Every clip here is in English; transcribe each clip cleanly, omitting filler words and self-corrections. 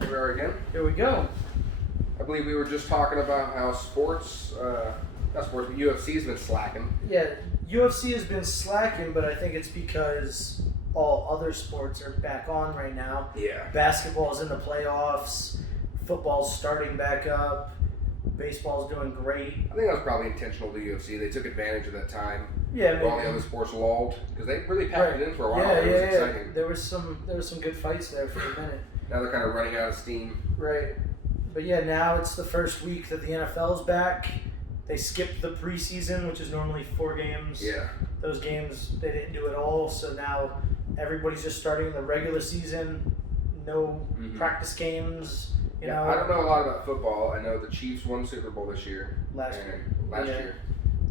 Here we are again. Here we go. I believe we were just talking about how not sports, but UFC's been slacking. Yeah, UFC has been slacking, but I think it's because all other sports are back on right now. Yeah. Basketball's in the playoffs. Football's starting back up. Baseball's doing great. I think that was probably intentional to the UFC. They took advantage of that time. Yeah, While all the other sports lulled, because they really packed it in for a while. It was exciting. There was some good fights there for a minute. Now they're kind of running out of steam. Right. But yeah, now it's the first week that the NFL's back. They skipped the preseason, which is normally 4 games. Yeah. Those games, they didn't do at all. So now everybody's just starting the regular season. No practice games. You know. I don't know a lot about football. I know the Chiefs won the Super Bowl this year. Last year.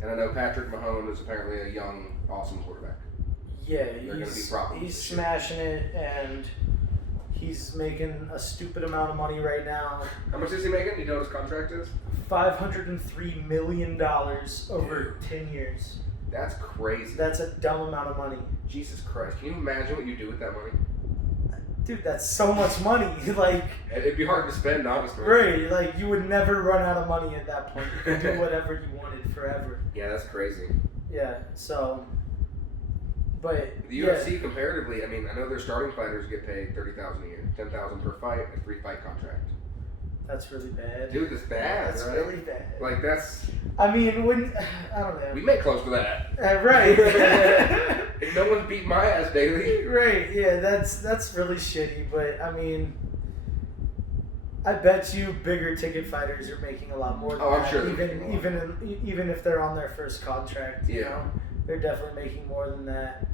And I know Patrick Mahomes is apparently a young, awesome quarterback. Yeah, he's smashing it, and he's making a stupid amount of money right now. How much is he making? Do you know what his contract is? $503 million over 10 years. That's crazy. That's a dumb amount of money. Jesus Christ. Can you imagine what you do with that money? Dude, that's so much money. Like, it'd be hard to spend, honestly. Right, like you would never run out of money at that point. You could do whatever you wanted forever. Yeah, that's crazy. Yeah, so, but the UFC comparatively, I mean, I know their starting fighters get paid $30,000 a year, $10,000 per fight, a 3-fight contract. That's really bad. Dude, that's bad. That's right? really bad. Like that's. I mean, I don't know. We make close to that. Right. If no one's beating my ass daily. Right. Yeah, that's really shitty. But I mean, I bet you bigger ticket fighters are making a lot more than that. I'm sure. Even if they're on their first contract, you know, they're definitely making more than that.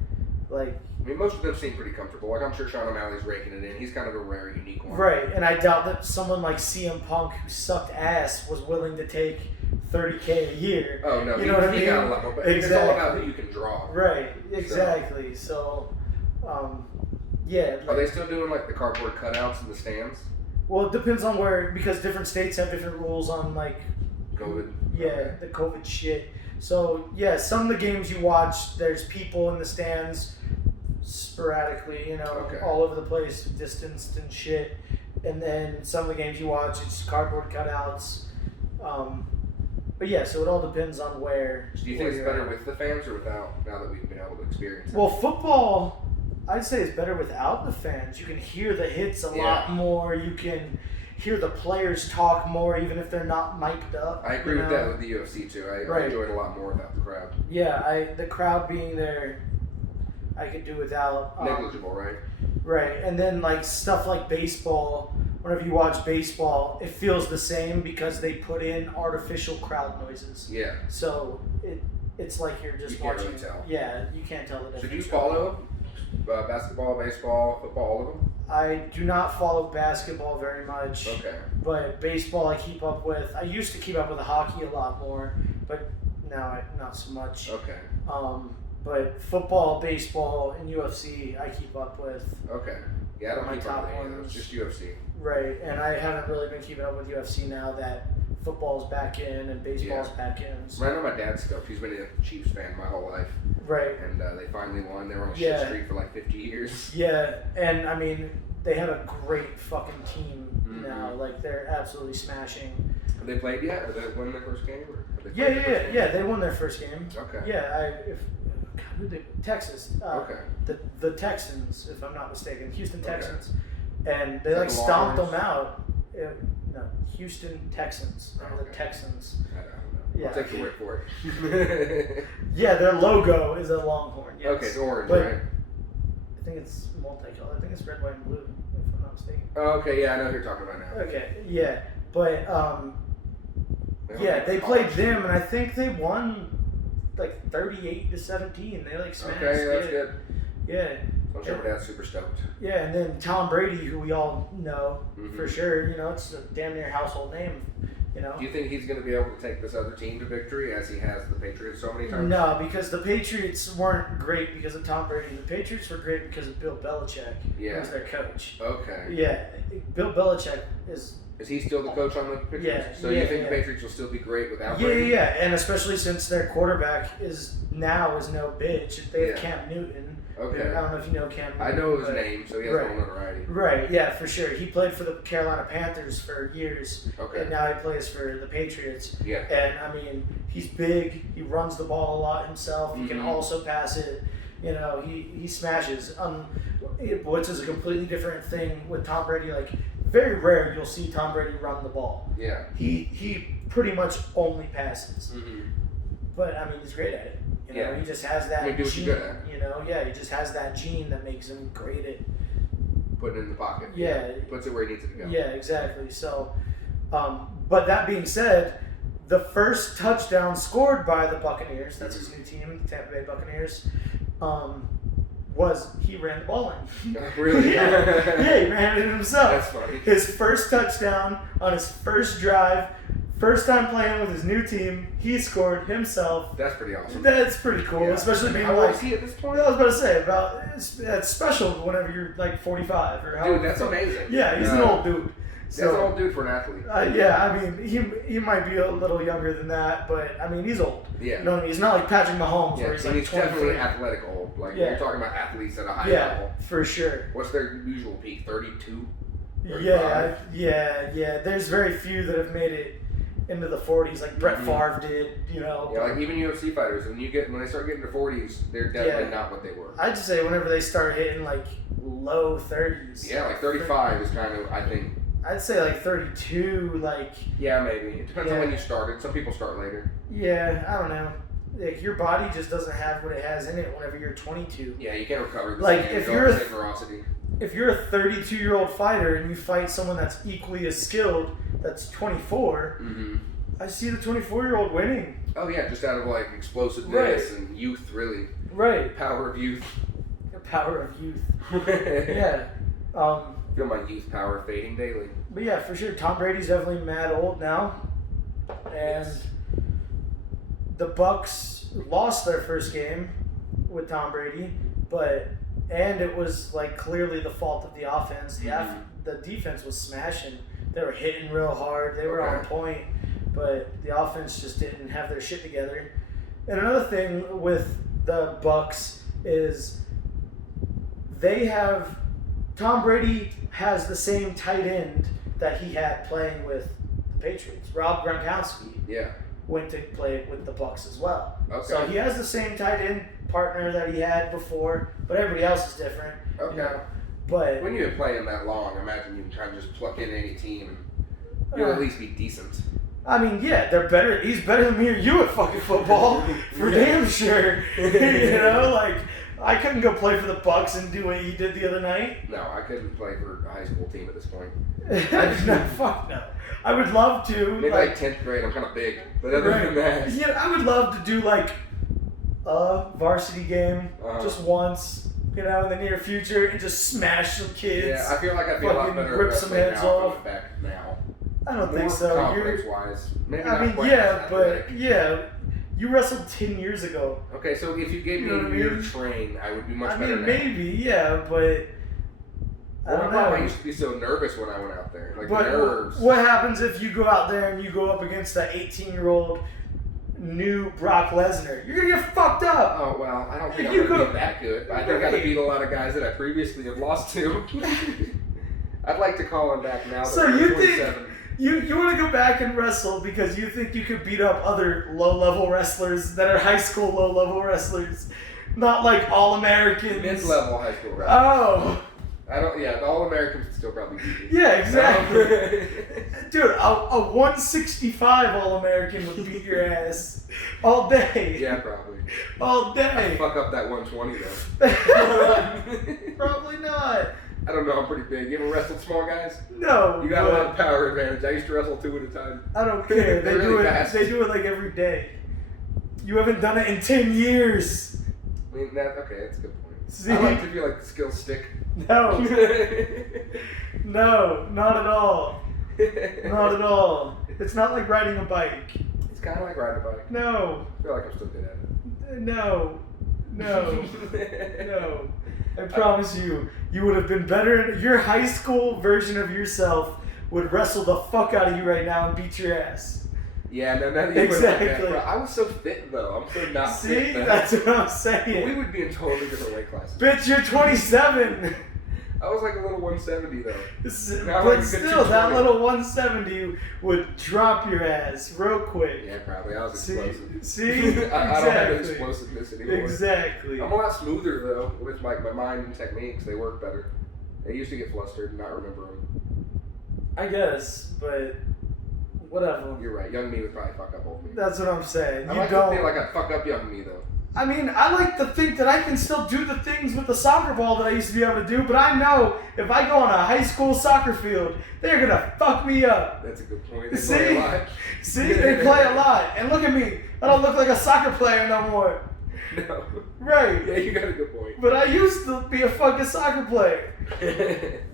Like, I mean, most of them seem pretty comfortable. Like, I'm sure Sean O'Malley's raking it in. He's kind of a rare, unique one. Right, and I doubt that someone like CM Punk, who sucked ass, was willing to take $30K a year. Oh, no. You know what I mean? Got a level, but it's all about who you can draw. Right, exactly. So yeah. Are they still doing, like, the cardboard cutouts in the stands? Well, it depends on where, because different states have different rules on, like... COVID? Yeah, the COVID shit. So, yeah, some of the games you watch, there's people in the stands sporadically, you know, all over the place, distanced and shit. And then some of the games you watch, it's cardboard cutouts. But yeah, so it all depends on where. Do you think it's better with the fans or without, now that we've been able to experience it? Well, football, I'd say it's better without the fans. You can hear the hits a lot more. You can hear the players talk more, even if they're not mic'd up. I agree with that with the UFC, too. I enjoyed it a lot more without the crowd. Yeah, the crowd being there, I could do without. Negligible, right? Right, and then like stuff like baseball, whenever you watch baseball, it feels the same because they put in artificial crowd noises. Yeah. So it's like you're just watching. Can't really tell. Yeah, you can't tell the difference. So do you follow basketball, baseball, football, all of them? I do not follow basketball very much. Okay. But baseball I keep up with. I used to keep up with hockey a lot more, but now not so much. Okay. But football, baseball, and UFC I keep up with. Okay. Yeah, I don't my keep top up with any of those, ones. just UFC. Right, and I haven't really been keeping up with UFC now that football's back in and baseball's back in. So. I know my dad's stoked. He's been a Chiefs fan my whole life. Right. And they finally won. They were on a shit streak for like 50 years. Yeah, and I mean, they have a great fucking team now. Like, they're absolutely smashing. Have they played yet? Or they won their first game? Or Yeah, they won their first game. Okay. Yeah, Texas. Okay. The Texans, if I'm not mistaken. Houston Texans. Okay. And they like stomped them out. No, Houston Texans. The Texans. I don't know. Yeah. I'll take your word for it. Yeah, their logo is a longhorn. Yes. Okay, it's orange, but right? I think it's multicolored. I think it's red, white, and blue, if I'm not mistaken. Oh, okay, yeah, I know who you're talking about now. Okay, yeah. But, they played them, and I think they won, like, 38-17. They, like, smashed. Okay, that's good. Yeah. I'm sure my dad's super stoked. Yeah, and then Tom Brady, who we all know for sure, you know, it's a damn near household name, you know. Do you think he's going to be able to take this other team to victory as he has the Patriots so many times? No, because the Patriots weren't great because of Tom Brady. The Patriots were great because of Bill Belichick, who was their coach. Okay. Yeah, Bill Belichick is Is he still the coach on the Patriots? Yeah, So yeah, you think yeah. the Patriots will still be great without Yeah, Brady? yeah, and especially since their quarterback is no bitch. They have Yeah. Cam Newton. Okay. I don't know if you know Cam Newton. I know his but- name, so he has Right. no notoriety. Right, yeah, for sure. He played for the Carolina Panthers for years, Okay. and now he plays for the Patriots. Yeah. And I mean, he's big. He runs the ball a lot himself. He can Mhm. also pass it. You know, he smashes. Which is a completely different thing with Tom Brady. Like, very rare you'll see Tom Brady run the ball. Yeah. He pretty much only passes. Mm-hmm. But I mean, he's great at it. You know, Yeah. he just has that I mean, do what gene. you're good at. You know, yeah, he just has that gene that makes him great at. Put it in the pocket. Yeah. Puts it where he needs it to go. Yeah, exactly. So, but that being said, the first touchdown scored by the Buccaneers, that's his new team, the Tampa Bay Buccaneers, was he ran the ball in. Really? yeah, he ran it himself. That's funny. His first touchdown on his first drive, first time playing with his new team, he scored himself. That's pretty awesome. That's pretty cool, Yeah. especially being How old like. is he at this point? I was about to say that's special whenever you're like 45 or how. Dude, that's amazing. Yeah, he's an old dude. That's an old dude for an athlete. Yeah, I mean, he might be a little younger than that, but I mean, he's old. Yeah. You know, he's not like Patrick Mahomes Yeah, where he's and like he's definitely 23. athletic old. Like, Yeah. you're talking about athletes at a high Yeah, level. for sure. What's their usual peak? 32? Yeah. There's very few that have made it into the 40s, like Brett Mhm. Favre did. You know. Yeah, like even UFC fighters, when they start getting to 40s, they're definitely Yeah. not what they were. I'd just say whenever they start hitting like low 30s. Yeah, like 35 is kind of, I think. I'd say like 32, like. Yeah, maybe. It depends on Yeah. when you started. Some people start later. Yeah, I don't know. Like, your body just doesn't have what it has in it whenever you're 22. Yeah, you can't recover the Like, same, if don't you're have a- the same ferocity. If you're a 32-year-old fighter and you fight someone that's equally as skilled, that's 24, Mm-hmm. I see the 24-year-old winning. Oh yeah, just out of like explosiveness Right. and youth, really. Right. Power of youth. The power of youth. Yeah. Yeah. Feel my youth power fading daily. But yeah, for sure, Tom Brady's definitely mad old now. And Yes. the Bucks lost their first game with Tom Brady, and it was like clearly the fault of the offense. The defense was smashing. They were hitting real hard. They were Okay. on point, but the offense just didn't have their shit together. And another thing with the Bucks is Tom Brady has the same tight end that he had playing with the Patriots. Rob Gronkowski Yeah. went to play with the Bucks as well. Okay. So he has the same tight end partner that he had before, but everybody else is different. Okay. You know? But When you've been playing that long, I imagine you can kind of just pluck in any team and you'll at least be decent. I mean, yeah, they're better. He's better than me or you at fucking football, for Yeah. damn sure. You know, like I couldn't go play for the Bucks and do what he did the other night. No, I couldn't play for a high school team at this point. No, fuck no. I would love to. Maybe like 10th grade, I'm kind of big. But other than that, Yeah, I would love to do like a varsity game just once, you know, in the near future and just smash some kids. yeah, I feel like I'd be a lot fucking better rip at some wrestling heads now off. coming back now. I don't More think so. confidence-wise. Maybe I not mean, quite yeah, as but athletic. yeah, you wrestled 10 years ago. Okay, so if you gave me You know a what I year mean? to train, I would be much I better mean, now. maybe, yeah, but I Well, don't my mom, I know. used to be so nervous when I went out there. Like, But nerves. what happens if you go out there and you go up against that 18-year-old new Brock Lesnar? You're gonna get fucked up. Oh, well, I don't think If you I'm going to go- be that good. I think I'd beat a lot of guys that I previously have lost to. I'd like to call him back now that So I'm you 27. think you want to go back and wrestle because you think you could beat up other low-level wrestlers that are high school low-level wrestlers, not like All-Americans. Mid-level high school guys. Oh, I don't, yeah, the All-Americans would still probably beat me. yeah, exactly. Dude, a 165 All-American would beat your ass all day. Yeah, probably. All I'd day. fuck up that 120, though. Probably not. I don't know, I'm pretty big. You ever wrestled small guys? No. You got a but lot of power advantage. I used to wrestle 2 at a time. I don't care. They They're do really it. fast. They do it like every day. You haven't done it in 10 years. I mean, okay, that's a good point. See? I like to feel like the skills stick. No. No, not at all. Not at all. It's not like riding a bike. It's kind of like riding a bike. No. I feel like I'm still good at it. No. No. No. I promise you, you would have been better. Your high school version of yourself would wrestle the fuck out of you right now and beat your ass. Yeah, no, none of you Exactly. Like that, bro. I was so fit though. I'm so not See, fit. though. that's what I'm saying. We would be in totally different weight classes. Bitch, you're 27. I was like a little 170 though. Now I'm But like a still, that 220. little 170 would drop your ass real quick. Yeah, probably. I was See, explosive. I don't have explosiveness anymore. Exactly. I'm a lot smoother though with like my mind and techniques. They work better. I used to get flustered and not remember them. I guess, but whatever. You're right. Young me would probably fuck up old me. That's what I'm saying. I You like don't. to feel like I fuck up young me though. I mean, I like to think that I can still do the things with the soccer ball that I used to be able to do, but I know if I go on a high school soccer field, they're gonna fuck me up. That's a good point. They See? play a lot. See, they play a lot, and look at me. I don't look like a soccer player no more. No. Right. Yeah, you got a good point. But I used to be a fucking soccer player.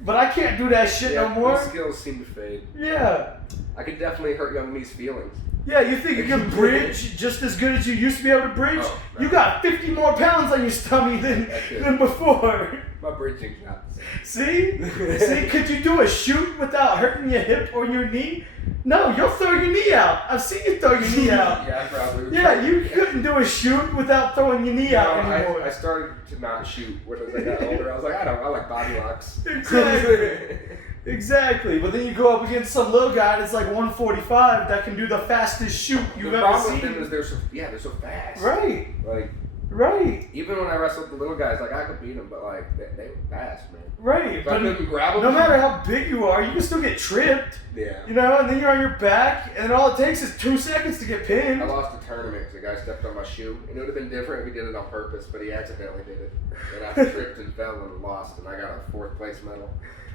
But I can't do that shit Yeah, no more. those skills seem to fade. Yeah. I could definitely hurt young me's feelings. Yeah, you think you can bridge just as good as you used to be able to bridge? Oh, no. You got 50 more pounds on your stomach than before. My bridging's not the See? same. See, could you do a shoot without hurting your hip or your knee? No, you'll throw your knee out. I've seen you throw your knee out. Yeah, probably. Yeah, you couldn't do a shoot without throwing your knee out anymore. I started to not shoot when as I got older. I was like, I like body locks. Exactly. Exactly. But then you go up against some little guy that's like 145 that can do the fastest shoot you've The ever problem with seen. them is they're so fast. Right. Like, Right. even when I wrestled the little guys, like I could beat them, but like they were fast, man. Right. If I But couldn't grab them, no matter how big you are, you can still get tripped. Yeah. You know, and then you're on your back, and all it takes is 2 seconds to get pinned. I lost a tournament because a guy stepped on my shoe. And it would have been different if he did it on purpose, but he accidentally did it. And I tripped and fell and lost, and I got a 4th place medal.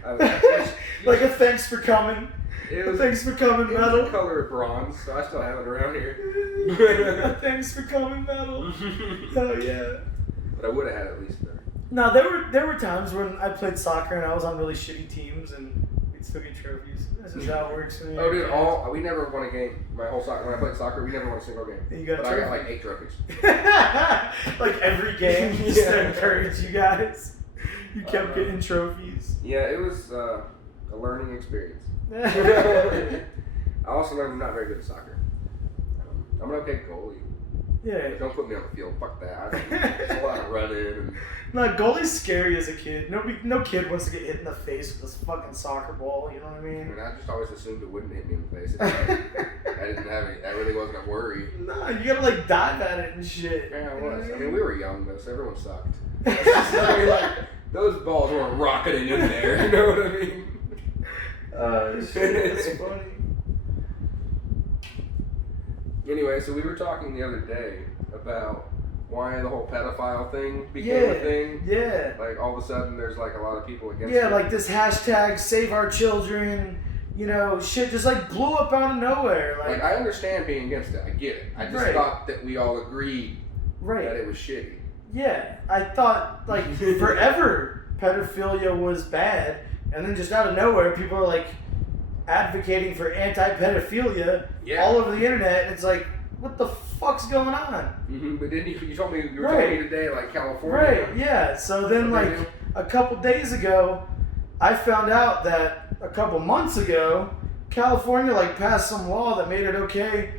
I was Like a thanks for coming. it A was, thanks for coming it was medal. the color of bronze, so I still have it around here. A thanks for coming medal. Hell yeah. But I would have had at least 30. No, there were times when I played soccer and I was on really shitty teams and we'd still get trophies. This is how it works for me. Oh, dude, we never won a game. My whole soccer, when I played soccer, we never won a single game. And you got But a I got trophy. like 8 trophies. Like every game, just Yeah. to encourage you guys. You kept Uh-huh. getting trophies. Yeah, it was a learning experience. I also learned I'm not very good at soccer. I'm an okay goalie. Yeah. But don't put me on the field. Fuck that. It's a lot of running. And No, goalie's scary as a kid. No kid wants to get hit in the face with this fucking soccer ball. You know what I I mean? mean, I just always assumed it wouldn't hit me in the face. It's like, I didn't have any. That really wasn't a worry. No, you gotta like dive at it and shit. Yeah, it You know was. what I mean, we were young though, so everyone sucked. I mean, like, those balls weren't rocketing in there. You know what I mean? Shit, that's funny. Anyway, so we were talking the other day about why the whole pedophile thing became a thing. Yeah. Like all of a sudden, there's like a lot of people against Yeah, it. like this hashtag save our children, you know, shit just like blew up out of nowhere. Like I understand being against it. I get it. I just Right. thought that we all agreed that right. it was shitty. Yeah. I thought like forever pedophilia was bad, and then just out of nowhere people are like advocating for anti-pedophilia all over the internet, and it's like, what the fuck's going on? Mm-hmm. But then you told me you were Right. telling me today, like California. Right, yeah. So then, like, a couple days ago, I found out that a couple months ago, California, like, passed some law that made it okay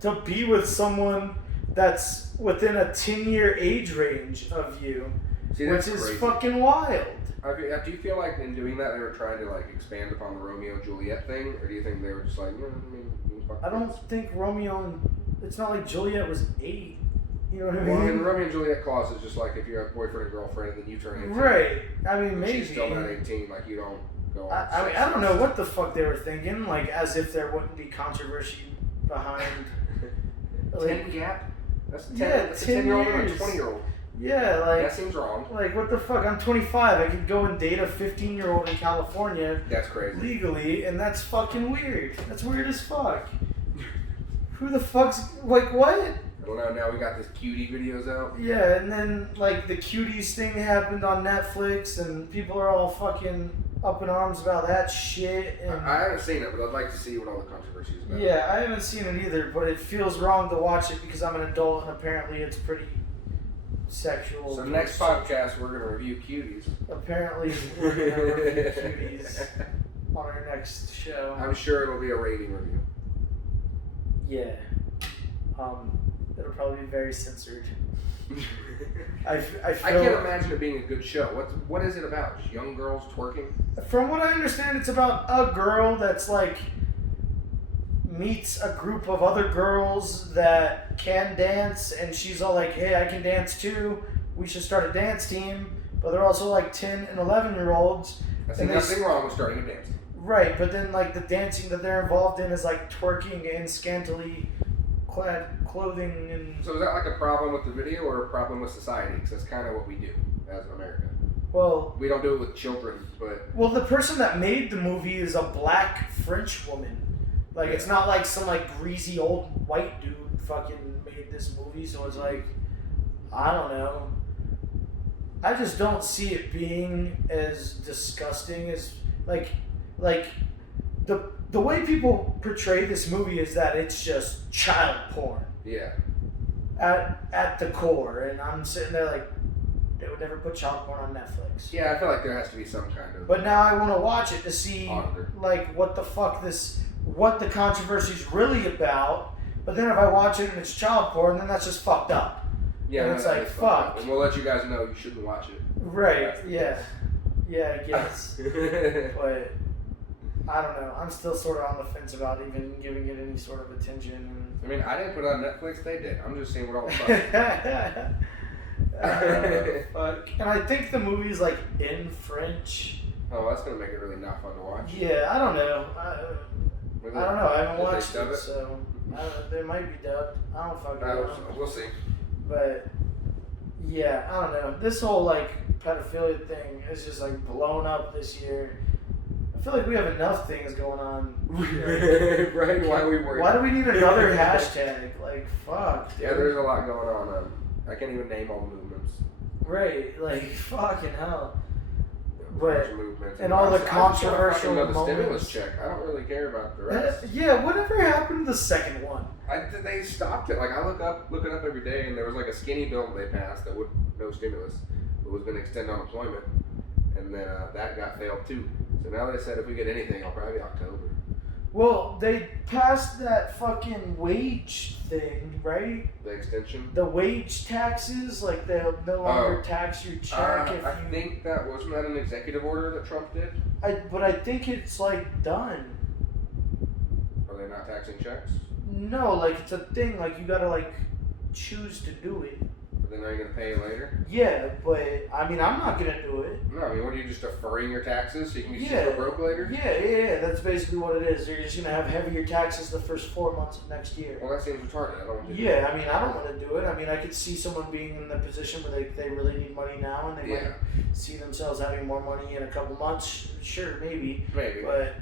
to be with someone that's within a 10-year age range of you, See, which that's is crazy. fucking wild. Do you feel like in doing that they were trying to like expand upon the Romeo and Juliet thing, or do you think they were just like, fuck I don't this? think Romeo and... It's not like Juliet was 8. You know what I Well, I mean, mean? the Romeo and Juliet clause is just like if you're a boyfriend and girlfriend and then you turn 18. Right. I mean, and maybe. she's still not 18, like you don't go on. I mean, I don't know what the fuck they were thinking, like, as if there wouldn't be controversy behind. 10 gap? That's 10, Yeah, that's a 10 10-year-old and a years. 20-year-old. Yeah, like, That seems wrong. like what the fuck? I'm 25. I could go and date a 15-year-old in California That's crazy. legally, and that's fucking weird. That's weird as fuck. Who the fuck's like what? I don't know, now we got this cutie videos out. Yeah, and then like the cuties thing happened on Netflix, and people are all fucking up in arms about that shit. And I haven't seen it, but I'd like to see what all the controversy is about. yeah, I haven't seen it either, but it feels wrong to watch it because I'm an adult, and apparently it's pretty sexual. So next podcast, we're going to review cuties. Apparently we're gonna review cuties on our next next show. I'm sure it'll be a rating review. Yeah. It'll probably be very censored. I can't imagine it being a good show. What is it about? Just young girls twerking? From what I understand, it's about a girl that's like meets a group of other girls that can dance, and she's all like, hey, I can dance too. We should start a dance team. But they're also like 10 and 11-year-olds. I see nothing wrong with starting a dance team. Right, but then like the dancing that they're involved in is like twerking in scantily clad clothing and... So is that like a problem with the video or a problem with society? Because that's kind of what we do as America. Well... We don't do it with children, but... Well, the person that made the movie is a black French woman. Like, it's not like some like greasy old white dude fucking made this movie, so it's like... I don't know. I just don't see it being as disgusting as... Like the way people portray this movie is that it's just child porn. Yeah. At the core, and I'm sitting there like, they would never put child porn on Netflix. Yeah, I feel like there has to be some kind of... But now I want to watch it to see auditor. Like what the controversy's really about. But then if I watch it and it's child porn, then that's just fucked up. Yeah, and it's like, fuck. And we'll let you guys know you shouldn't watch it. Right, yeah. Yeah, I guess. But I don't know. I'm still sort of on the fence about even giving it any sort of attention. I mean, I didn't put it on Netflix. They did. I'm just seeing what all the fuck. Fuck. And I think the movie's like in French. Oh, that's gonna make it really not fun to watch. Yeah, I don't know. I don't know. I haven't watched it, so they might be dubbed. I don't fucking know. We'll see. But yeah, I don't know. This whole like pedophilia thing is just like blown up this year. I feel like we have enough things going on. Right? Why are we worried? Why do we need another hashtag? Like, fuck. Dude. Yeah, there's a lot going on. I can't even name all the movements. Right, like fucking hell. But movements. And all the controversial moments. moments. Stimulus check. I don't really care about the rest. Yeah, whatever happened to the second one? They stopped it. Like I look it up every day, and there was like a skinny bill they passed that would no stimulus, but was going to extend unemployment, and then that got failed too. So now they said if we get anything, it'll probably be October. Well, they passed that fucking wage thing, right? The extension? The wage taxes, like they'll no longer tax your check if you... I think that, wasn't that an executive order that Trump did? But I think it's like done. Are they not taxing checks? No, like it's a thing, like you gotta like choose to do it. But then are you gonna pay later? Yeah, but I mean I'm not gonna do it. No, I mean what are you just deferring your taxes so you can be super broke later? Yeah, that's basically what it is. You're just gonna have heavier taxes the first 4 months of next year. Well, that seems retarded. I don't want to do Yeah, I mean I don't want to do it. I mean I could see someone being in the position where they really need money now and they might see themselves having more money in a couple months. Sure, maybe. Maybe. But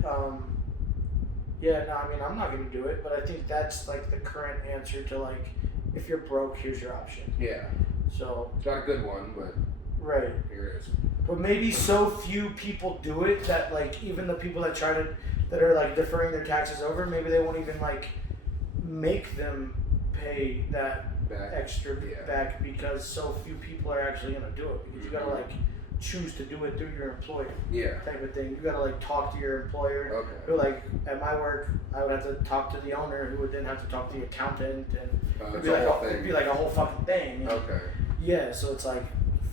yeah, no, I mean I'm not gonna do it. But I think that's like the current answer to like, if you're broke, here's your option. Yeah. So it's not a good one, but right. Here it is. But maybe so few people do it that like even the people that that are like deferring their taxes over, maybe they won't even like make them pay that extra back because so few people are actually gonna do it because you gotta like choose to do it through your employer. Yeah. Type of thing. You gotta like talk to your employer. Okay. Who like at my work, I would have to talk to the owner, who would then have to talk to the accountant, and it'd be like a whole fucking thing. Okay. Yeah. So it's like,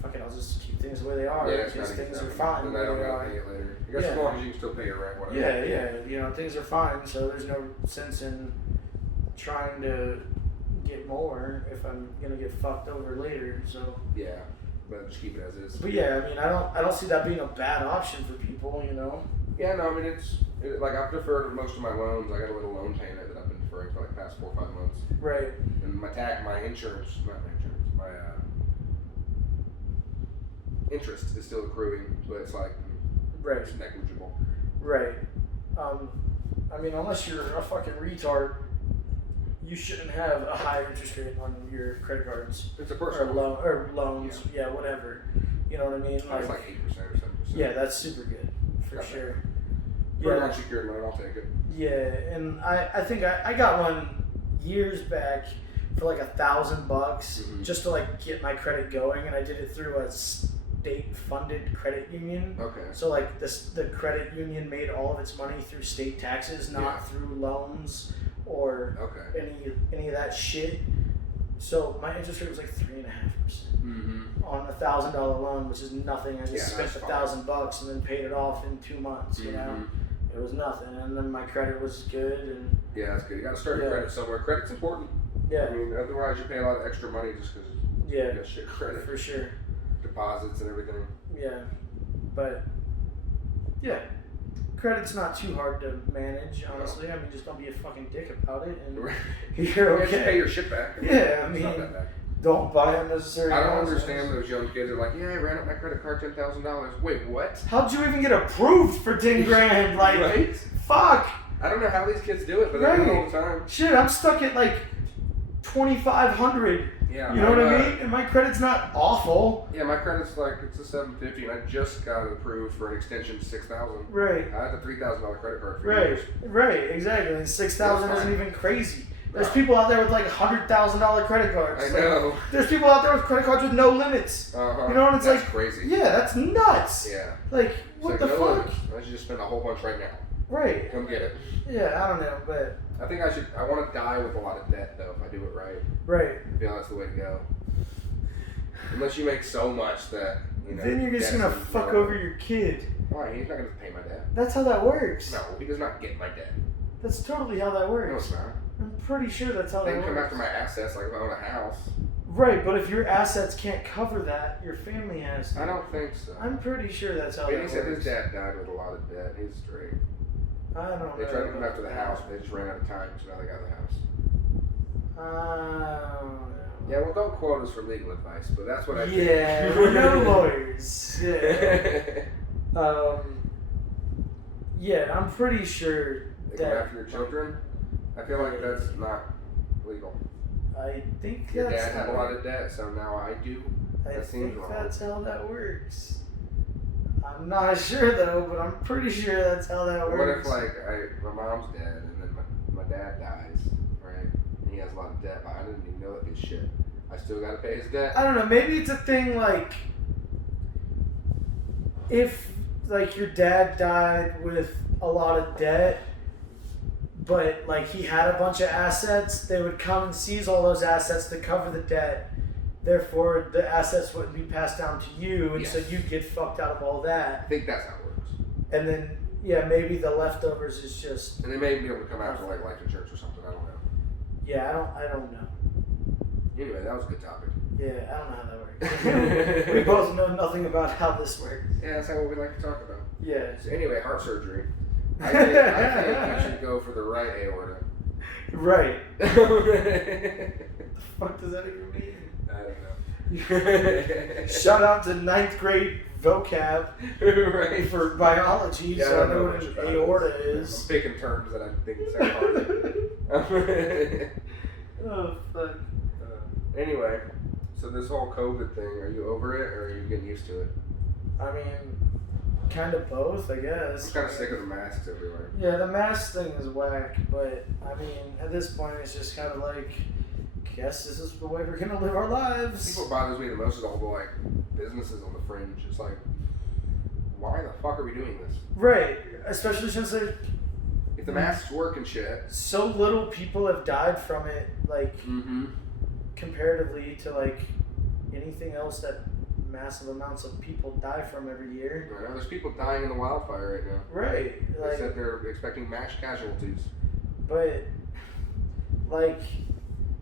fuck it, I'll just keep things the way they are. Yeah, because things are fine. And I don't gotta pay it later. I guess as long as you can still pay your rent, whatever. Yeah. You know, things are fine. So there's no sense in trying to get more if I'm gonna get fucked over later. So. Yeah. But just keep it as is. But yeah, I mean, I don't see that being a bad option for people, you know. Yeah, no, I mean like I've deferred most of my loans. I got a little loan payment that I've been deferring for like the past 4 or 5 months. Right. And my insurance, my interest is still accruing, but it's like it's negligible. Right. I mean, unless you're a fucking retard, you shouldn't have a high interest rate on your credit cards. It's a personal loans. Yeah, whatever. You know what I mean? It's like 8% or 7%. Yeah, that's super good for sure. For an unsecured loan, I'll take it. Yeah, and I think I got one years back for like $1,000 just to like get my credit going, and I did it through a state state-funded credit union. Okay. So like the credit union made all of its money through state taxes, not through loans or any of that shit. So my interest rate was like 3.5% on a $1,000 loan, which is nothing. I just spent $1,000 and then paid it off in 2 months. You know, it was nothing, and then my credit was good. And yeah, that's good. You got to start your credit somewhere. Credit's important. Yeah. I mean, otherwise you pay a lot of extra money just because you got shit credit. For sure. Deposits and everything. Yeah, but yeah, credit's not too hard to manage, honestly. I mean, just don't be a fucking dick about it, and you're okay. Just pay your shit back. Yeah, I mean, not that bad. Don't buy unnecessary. I don't understand those young kids. They're like, yeah, I ran up my credit card $10,000. Wait, what? How'd you even get approved for 10 grand? Like, right? Fuck. I don't know how these kids do it, but they do it all the time. Shit, I'm stuck at like 2,500. Yeah, you know what I mean? And my credit's not awful. Yeah, my credit's like, it's a 750, and I just got approved for an extension to 6,000. Right. I had a $3,000 credit card for years. Right, exactly. And 6,000 isn't even crazy. There's people out there with like $100,000 credit cards. I know. There's people out there with credit cards with no limits. You know, and it's that's like crazy. Yeah, that's nuts. Yeah. Like, what the fuck? Limits. I should just spend a whole bunch right now. Right. Come get it. Yeah, I don't know, but I think I should. I want to die with a lot of debt though if I do it right. Right. I feel that's the way to go. Unless you make so much that then you're just gonna fuck over your kid. Why? He's not gonna pay my debt. That's how that works. No, he does not get my debt. That's totally how that works. No, it's not. I'm pretty sure that's how that works. They come after my assets, like if I own a house. Right, but if your assets can't cover that, your family has to. I don't think so. I'm pretty sure that's how that works. He said his dad died with a lot of debt. He's straight. I don't know. They tried to come after the house, but they just ran out of time, so now they got the house. Yeah, well, don't quote us for legal advice, but that's what I think. Yeah, we're no lawyers. Yeah. Yeah, I'm pretty sure they come after your children. I feel like that's not legal. I think your dad had a lot of debt, so now I do. I think that's how that works. I'm not sure though, but I'm pretty sure that's how that works. What if like my mom's dead and then my dad dies, right? And he has a lot of debt, but I didn't even know that good shit. I still gotta pay his debt. I don't know. Maybe it's a thing like if like your dad died with a lot of debt, but like he had a bunch of assets, they would come and seize all those assets to cover the debt. Therefore, the assets wouldn't be passed down to you, and so you'd get fucked out of all that. I think that's how it works. And then, yeah, maybe the leftovers is just. And they may be able to come after like life insurance or something. I don't know. Yeah, I don't know. Anyway, that was a good topic. Yeah, I don't know how that works. We both know nothing about how this works. Yeah, that's what we like to talk about. Yeah. So anyway, heart surgery. I think you should go for the right aorta. Right. What the fuck does that even mean? I don't know. Shout out to 9th grade vocab right. for biology, so I know what an aorta is. I'm picking terms that I think sound hard. Oh, fuck. Anyway, so this whole COVID thing, are you over it or are you getting used to it? I mean, kind of both, I guess. I'm kind of sick of the masks everywhere. Yeah, the mask thing is whack, but I mean, at this point, it's just kind of like, guess this is the way we're gonna live our lives. What bothers me the most is all the like businesses on the fringe. It's like, why the fuck are we doing this? Right, especially since there's. If the masks work and shit. So little people have died from it, like, comparatively to like anything else that massive amounts of people die from every year. I know, there's people dying in the wildfire right now. Right. They said they're expecting mass casualties. But, like,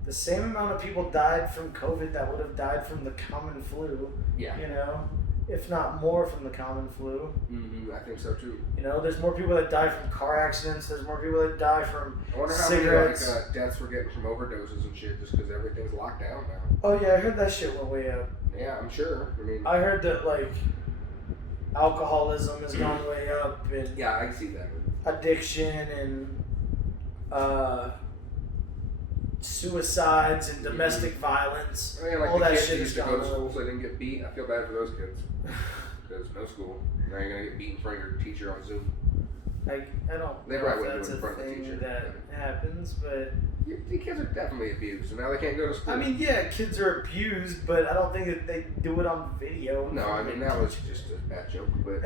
the same amount of people died from COVID that would have died from the common flu. Yeah. You know? If not more from the common flu. I think so too. You know, there's more people that die from car accidents. There's more people that die from I wonder how cigarettes. many deaths we're getting from overdoses and shit just because everything's locked down now. Oh yeah, I heard that shit went way up. Yeah, I'm sure. I mean, I heard that like alcoholism has gone way up and yeah, I can see that. Addiction and suicides and domestic violence. I mean, like all the that kids shit used is to go to gone school so they didn't get beat. I feel bad for those kids because no school. Now you're gonna get beat in front of your teacher on Zoom. Like, I don't They know probably if wouldn't that's do it in a front of the thing teacher. that happens, but The kids are definitely abused, and now they can't go to school. I mean, yeah, kids are abused, but I don't think that they do it on video. No, I mean that was just a bad joke, but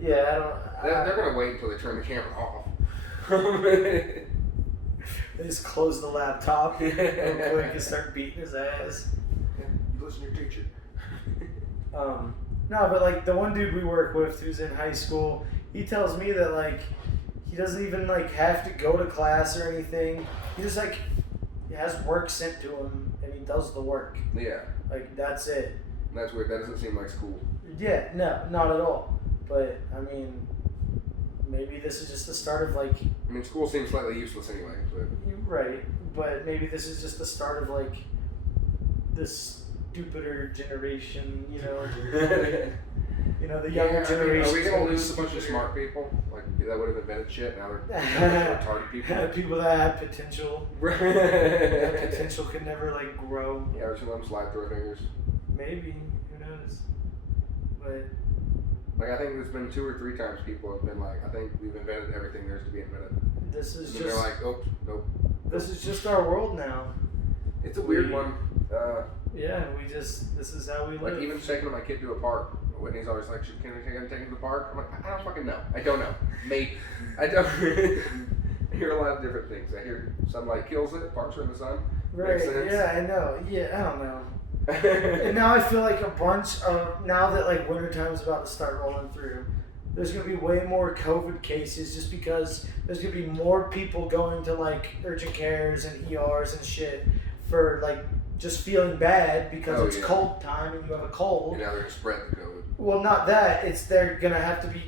yeah, I don't. they're gonna wait until they turn the camera off. They just close the laptop real quick and start beating his ass. You listen to your teacher. No, but like the one dude we work with who's in high school, he tells me that like he doesn't even like have to go to class or anything. He just like he has work sent to him and he does the work. Yeah. Like that's it. That's weird. That doesn't seem like school. Yeah, no, not at all. But I mean, maybe this is just the start of like. I mean, school seems slightly useless anyway. But Right, but maybe this is just the start of like this stupider generation. You know, the younger generation. Are we gonna lose a bunch of smart people like that would have invented shit? Now they're retarded people. People that have potential. That potential could never like grow. Yeah, we're just gonna let them slide through our fingers. Maybe, who knows? But like I think there's been 2 or 3 times people have been like, I think we've invented everything there is to be invented. this is And just they're like, oh, nope. this is just our world now. It's a weird one. Yeah, this is how we live. Like even taking my kid to a park. Whitney's always like, can I take him to the park? I'm like, I don't fucking know. I don't know. Maybe. I don't. I hear a lot of different things. I hear sunlight kills it. Parks are in the sun. Right, Makes sense. yeah, I know. Yeah, I don't know. And now I feel like a bunch of, now that like wintertime's about to start rolling through, there's going to be way more COVID cases just because there's going to be more people going to like urgent cares and ERs and shit for like just feeling bad because it's cold time and you have a cold. And now they're going to spread the COVID. Well, not that. It's they're going to have to be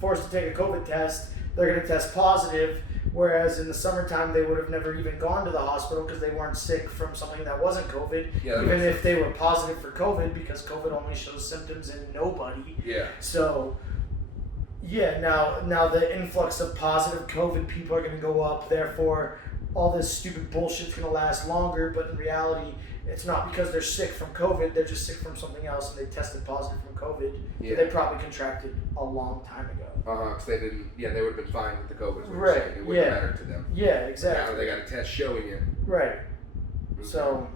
forced to take a COVID test. They're going to test positive. Whereas in the summertime, they would have never even gone to the hospital because they weren't sick from something that wasn't COVID. Yeah, even if they were positive for COVID, because COVID only shows symptoms in nobody. Yeah. So, yeah, now the influx of positive COVID people are going to go up. Therefore, all this stupid bullshit's going to last longer. But in reality, it's not because they're sick from COVID. They're just sick from something else, and they tested positive from COVID. Yeah. They probably contracted a long time ago. Because they didn't. Yeah, they would have been fine with the COVID. Right. It wouldn't matter to them. Yeah, exactly. Now they got a test showing it. Right. So,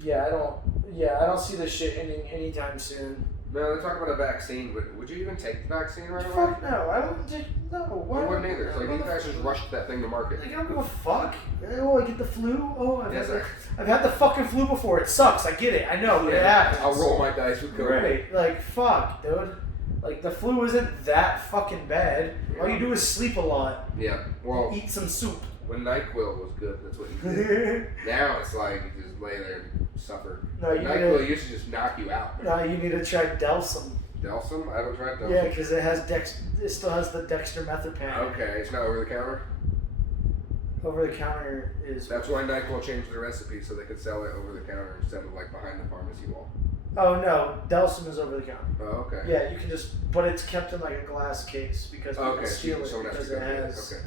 yeah, I don't see this shit ending anytime soon. No, they talk about a vaccine, but would you even take the vaccine right away? Fuck no, I wouldn't take, no. I wouldn't either. It's like you guys just rushed that thing to market. Like, I don't give a fuck. Oh, I get the flu. Oh, Yes, I've had the fucking flu before. It sucks. I get it. I know. It happens. I'll roll my dice with COVID. Right. Like, fuck, dude. Like, the flu isn't that fucking bad. Yeah. All you do is sleep a lot. Yeah. Well, Eat some soup. when NyQuil was good, that's what you did. Now it's like you just lay there and suffer. No, you NyQuil used to just knock you out. No, you need to try Delsum. Delsum? I haven't tried Delsum. Yeah, because it still has the dextromethorphan. Okay, it's not over the counter? Over the counter is. That's why NyQuil changed the recipe so they could sell it over the counter instead of like behind the pharmacy wall. Oh no, Delsum is over the counter. Oh, okay. Yeah, you can just, but it's kept in like a glass case because people Okay, steal it someone has because to it go get it. has Okay.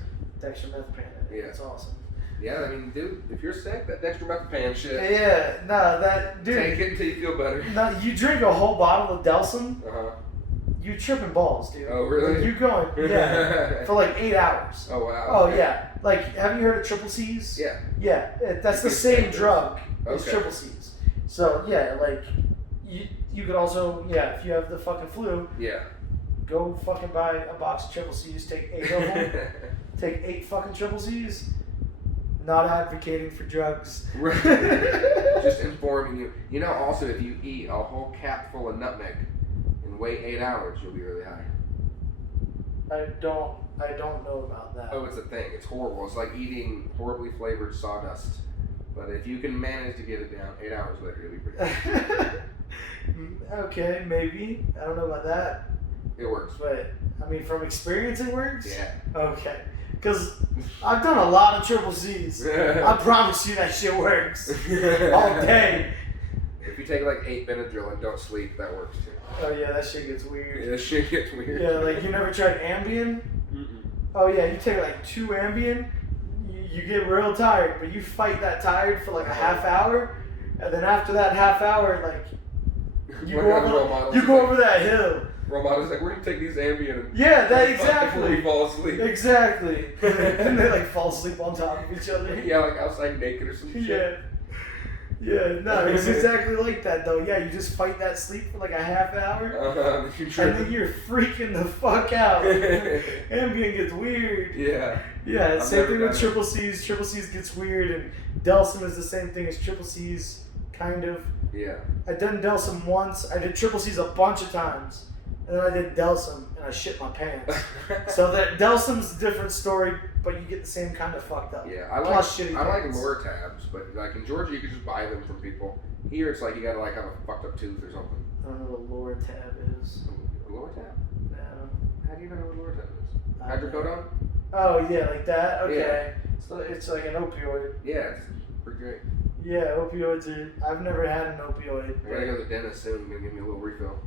dextromethorphan in it. Yeah. It's awesome. Yeah, I mean, dude, if you're sick, that dextromethorphan shit, Yeah, no, that dude. take it until you feel better. No, you drink a whole bottle of Delsum, Uh-huh. you tripping balls, dude. Oh, really? Like, you going, yeah, for like 8 hours. Oh, wow. Oh okay. yeah, like have you heard of triple C's? Yeah. Yeah, that's the It's same like- drug as Okay. triple C's. So yeah, like you could also, yeah, if you have the fucking flu, Yeah. go fucking buy a box of triple C's, take 8 of them, take 8 fucking triple C's. Not advocating for drugs. Right. Just informing you. You know, also, if you eat a whole cap full of nutmeg and wait 8 hours, you'll be really high. I don't know about that. Oh, it's a thing. It's horrible. It's like eating horribly flavored sawdust. But if you can manage to get it down, 8 hours later, you'll be pretty high. Okay, maybe. I don't know about that. It works. But, I mean, from experience it works? Yeah. Okay. Because I've done a lot of triple C's. I promise you that shit works. All day. If you take like 8 Benadryl and don't sleep, that works too. Oh yeah, that shit gets weird. Yeah, that shit gets weird. Yeah, like you never tried Ambien? Mm-mm. Oh yeah, you take like 2 Ambien, you get real tired, but you fight that tired for like a half hour, and then after that half hour, like you go over that hill, Romano's like, where do you take these Ambien? And Yeah, that before exactly. you fall asleep. Exactly. And they like fall asleep on top of each other. Yeah, like outside naked or some shit. Yeah. Yeah, no, it's exactly like that though. Yeah, you just fight that sleep for like a half hour, and then you're freaking the fuck out. Ambien gets weird. Yeah. Yeah, I've same never thing with done Triple C's. Triple C's gets weird, and Delsum is the same thing as Triple C's, kind of. Yeah. I done Delsum once. I did Triple C's a bunch of times, and then I did Delsum, and I shit my pants. So that Delsum's a different story, but you get the same kind of fucked up. Yeah, I like Plus shitty like pants. Lortabs, but like in Georgia you could just buy them from people. Here it's like you gotta like have a fucked up tooth or something. I don't know what Lortab is. A Lortab? No. How do you know what Lortab is? Hydrocodone? Oh yeah, like that. Okay. So it's like an opioid. Yeah, it's pretty great. Yeah, opioids are. I've never had an opioid. I gotta go to the dentist soon. Gonna give me a little refill.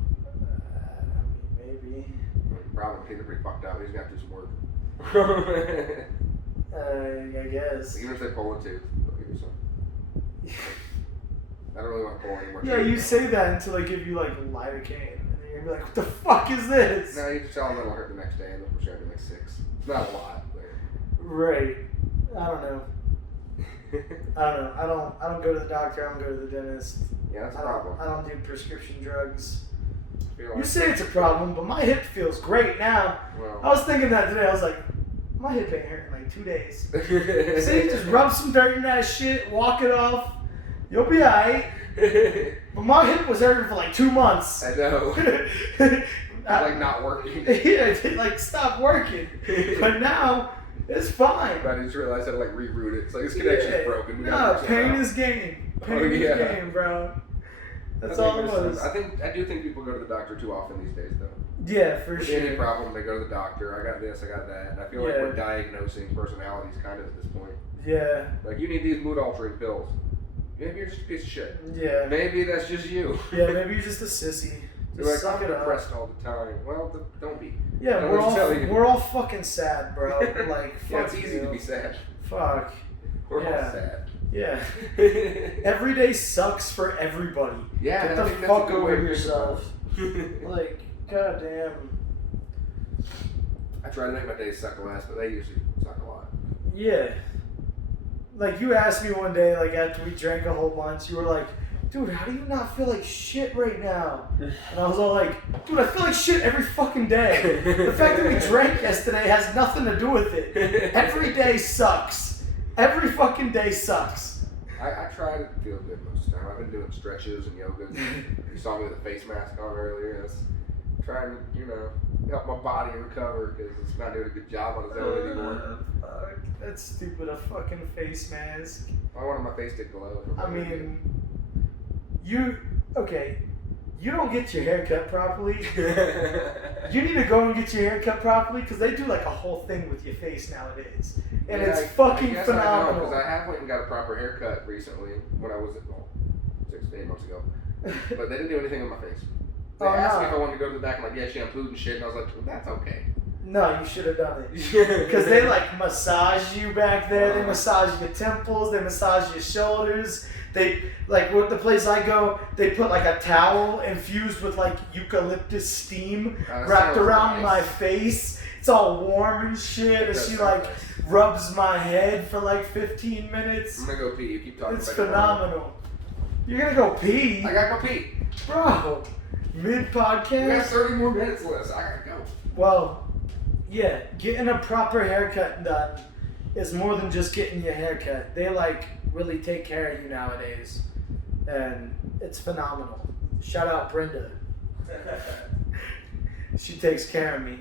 Maybe. Probably. He's pretty fucked up. He's got to do some work. I guess. Even if they pull a tooth, they'll give you some. I don't really want to pull anymore. Yeah, you say that until they give you like lidocaine, and then you're gonna be like, "What the fuck is this?" No, you just tell them it'll hurt the next day, and they'll prescribe you like 6. It's not a lot. But... Right. I don't know. I don't go to the doctor. I don't go to the dentist. Yeah, that's a problem. I don't do prescription drugs. Like... You say it's a problem, but my hip feels great now. Well... I was thinking that today. I was like, my hip ain't hurting like 2 days. See, just rub some dirt in that shit, walk it off. You'll be alright. But my hip was hurting for like 2 months. I know. Like not working. Yeah, it like stopped working. But now it's fine. But I just realized how to like reroute it. It's like this connection's broken. We No, pain is gain. Pain is gain, bro. That's all it was. I do think people go to the doctor too often these days, though. Yeah, for With sure. any problem, they go to the doctor. I got this, I got that. And I feel like we're diagnosing personalities kind of at this point. Yeah. Like, you need these mood altering pills. Maybe you're just a piece of shit. Yeah. Maybe that's just you. Yeah, maybe you're just a sissy. You're like, I'm depressed all the time. Well, don't be. Yeah, we're all fucking sad, bro. Like, fuck yeah, it's easy to be sad. Fuck. We're all sad. Yeah. Every day sucks for everybody. Yeah, get the fuck over yourself. Like, goddamn. I try to make my days suck less, but they usually suck a lot. Yeah. Like, you asked me one day, like, after we drank a whole bunch, you were like, dude, how do you not feel like shit right now? And I was all like, dude, I feel like shit every fucking day. The fact that we drank yesterday has nothing to do with it. Every day sucks. Every fucking day sucks. I try to feel good most of the time. I've been doing stretches and yoga. You saw me with a face mask on earlier. That's trying to, help my body recover because it's not doing a good job on its own anymore. Fuck. That's stupid. A fucking face mask. I wanted my face to glow. I mean, you don't get your hair cut properly. You need to go and get your hair cut properly because they do like a whole thing with your face nowadays. And it's fucking phenomenal. Because I have went and got a proper haircut recently when I was 6 to 8 months ago. But they didn't do anything with my face. They asked me if I wanted to go to the back and like, yeah, shampooed and shit. And I was like, well, that's okay. No, you should have done it. Because they like massage you back there. They massage your temples. They massage your shoulders. They, like, with the place I go, they put like a towel infused with like eucalyptus steam wrapped around my face. It's all warm and shit. And she like rubs my head for like 15 minutes. I'm gonna go pee. You keep talking. It's phenomenal. You're gonna go pee? I gotta go pee. Bro, mid-podcast? We got 30 more minutes left. I gotta go. Well, yeah, getting a proper haircut done is more than just getting your haircut. They like really take care of you nowadays, and it's phenomenal. Shout out Brenda. She takes care of me.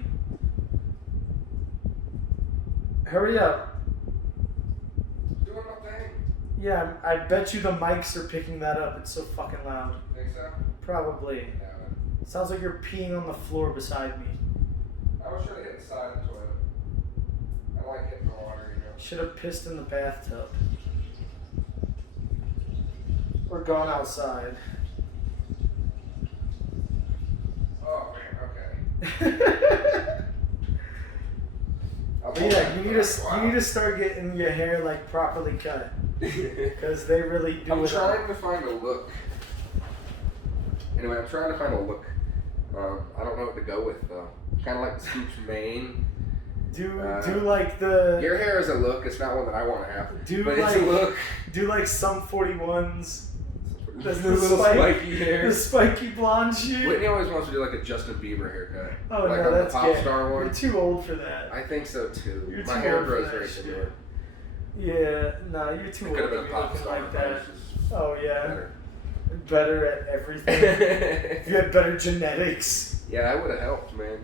Hurry up. Doing my thing. Yeah, I bet you the mics are picking that up. It's so fucking loud. Think so? Probably. Yeah. Sounds like you're peeing on the floor beside me. I was trying to hit the side of the toilet. I like hitting the water, Should have pissed in the bathtub. Or gone outside. Oh man, okay. Yeah, you need to start getting your hair like properly cut. Because they really do. I'm trying to find a look. Anyway, I'm trying to find a look I don't know what to go with though. Kind of like the Scoops mane. Do like the... Your hair is a look. It's not one that I want to have. But like, it's a look. Do like some 41s. The little spiky hair. The spiky blonde shit. Whitney always wants to do like a Justin Bieber haircut. Oh like no, on that's the pop gay. star one. You're too old for that. I think so too. You're My too hair old for grows that very shit. similar. Yeah, no, you're too old Could have to been a be pop looking star. like that. Just Oh yeah. better. Better at everything. If you had better genetics. Yeah, that would have helped, man.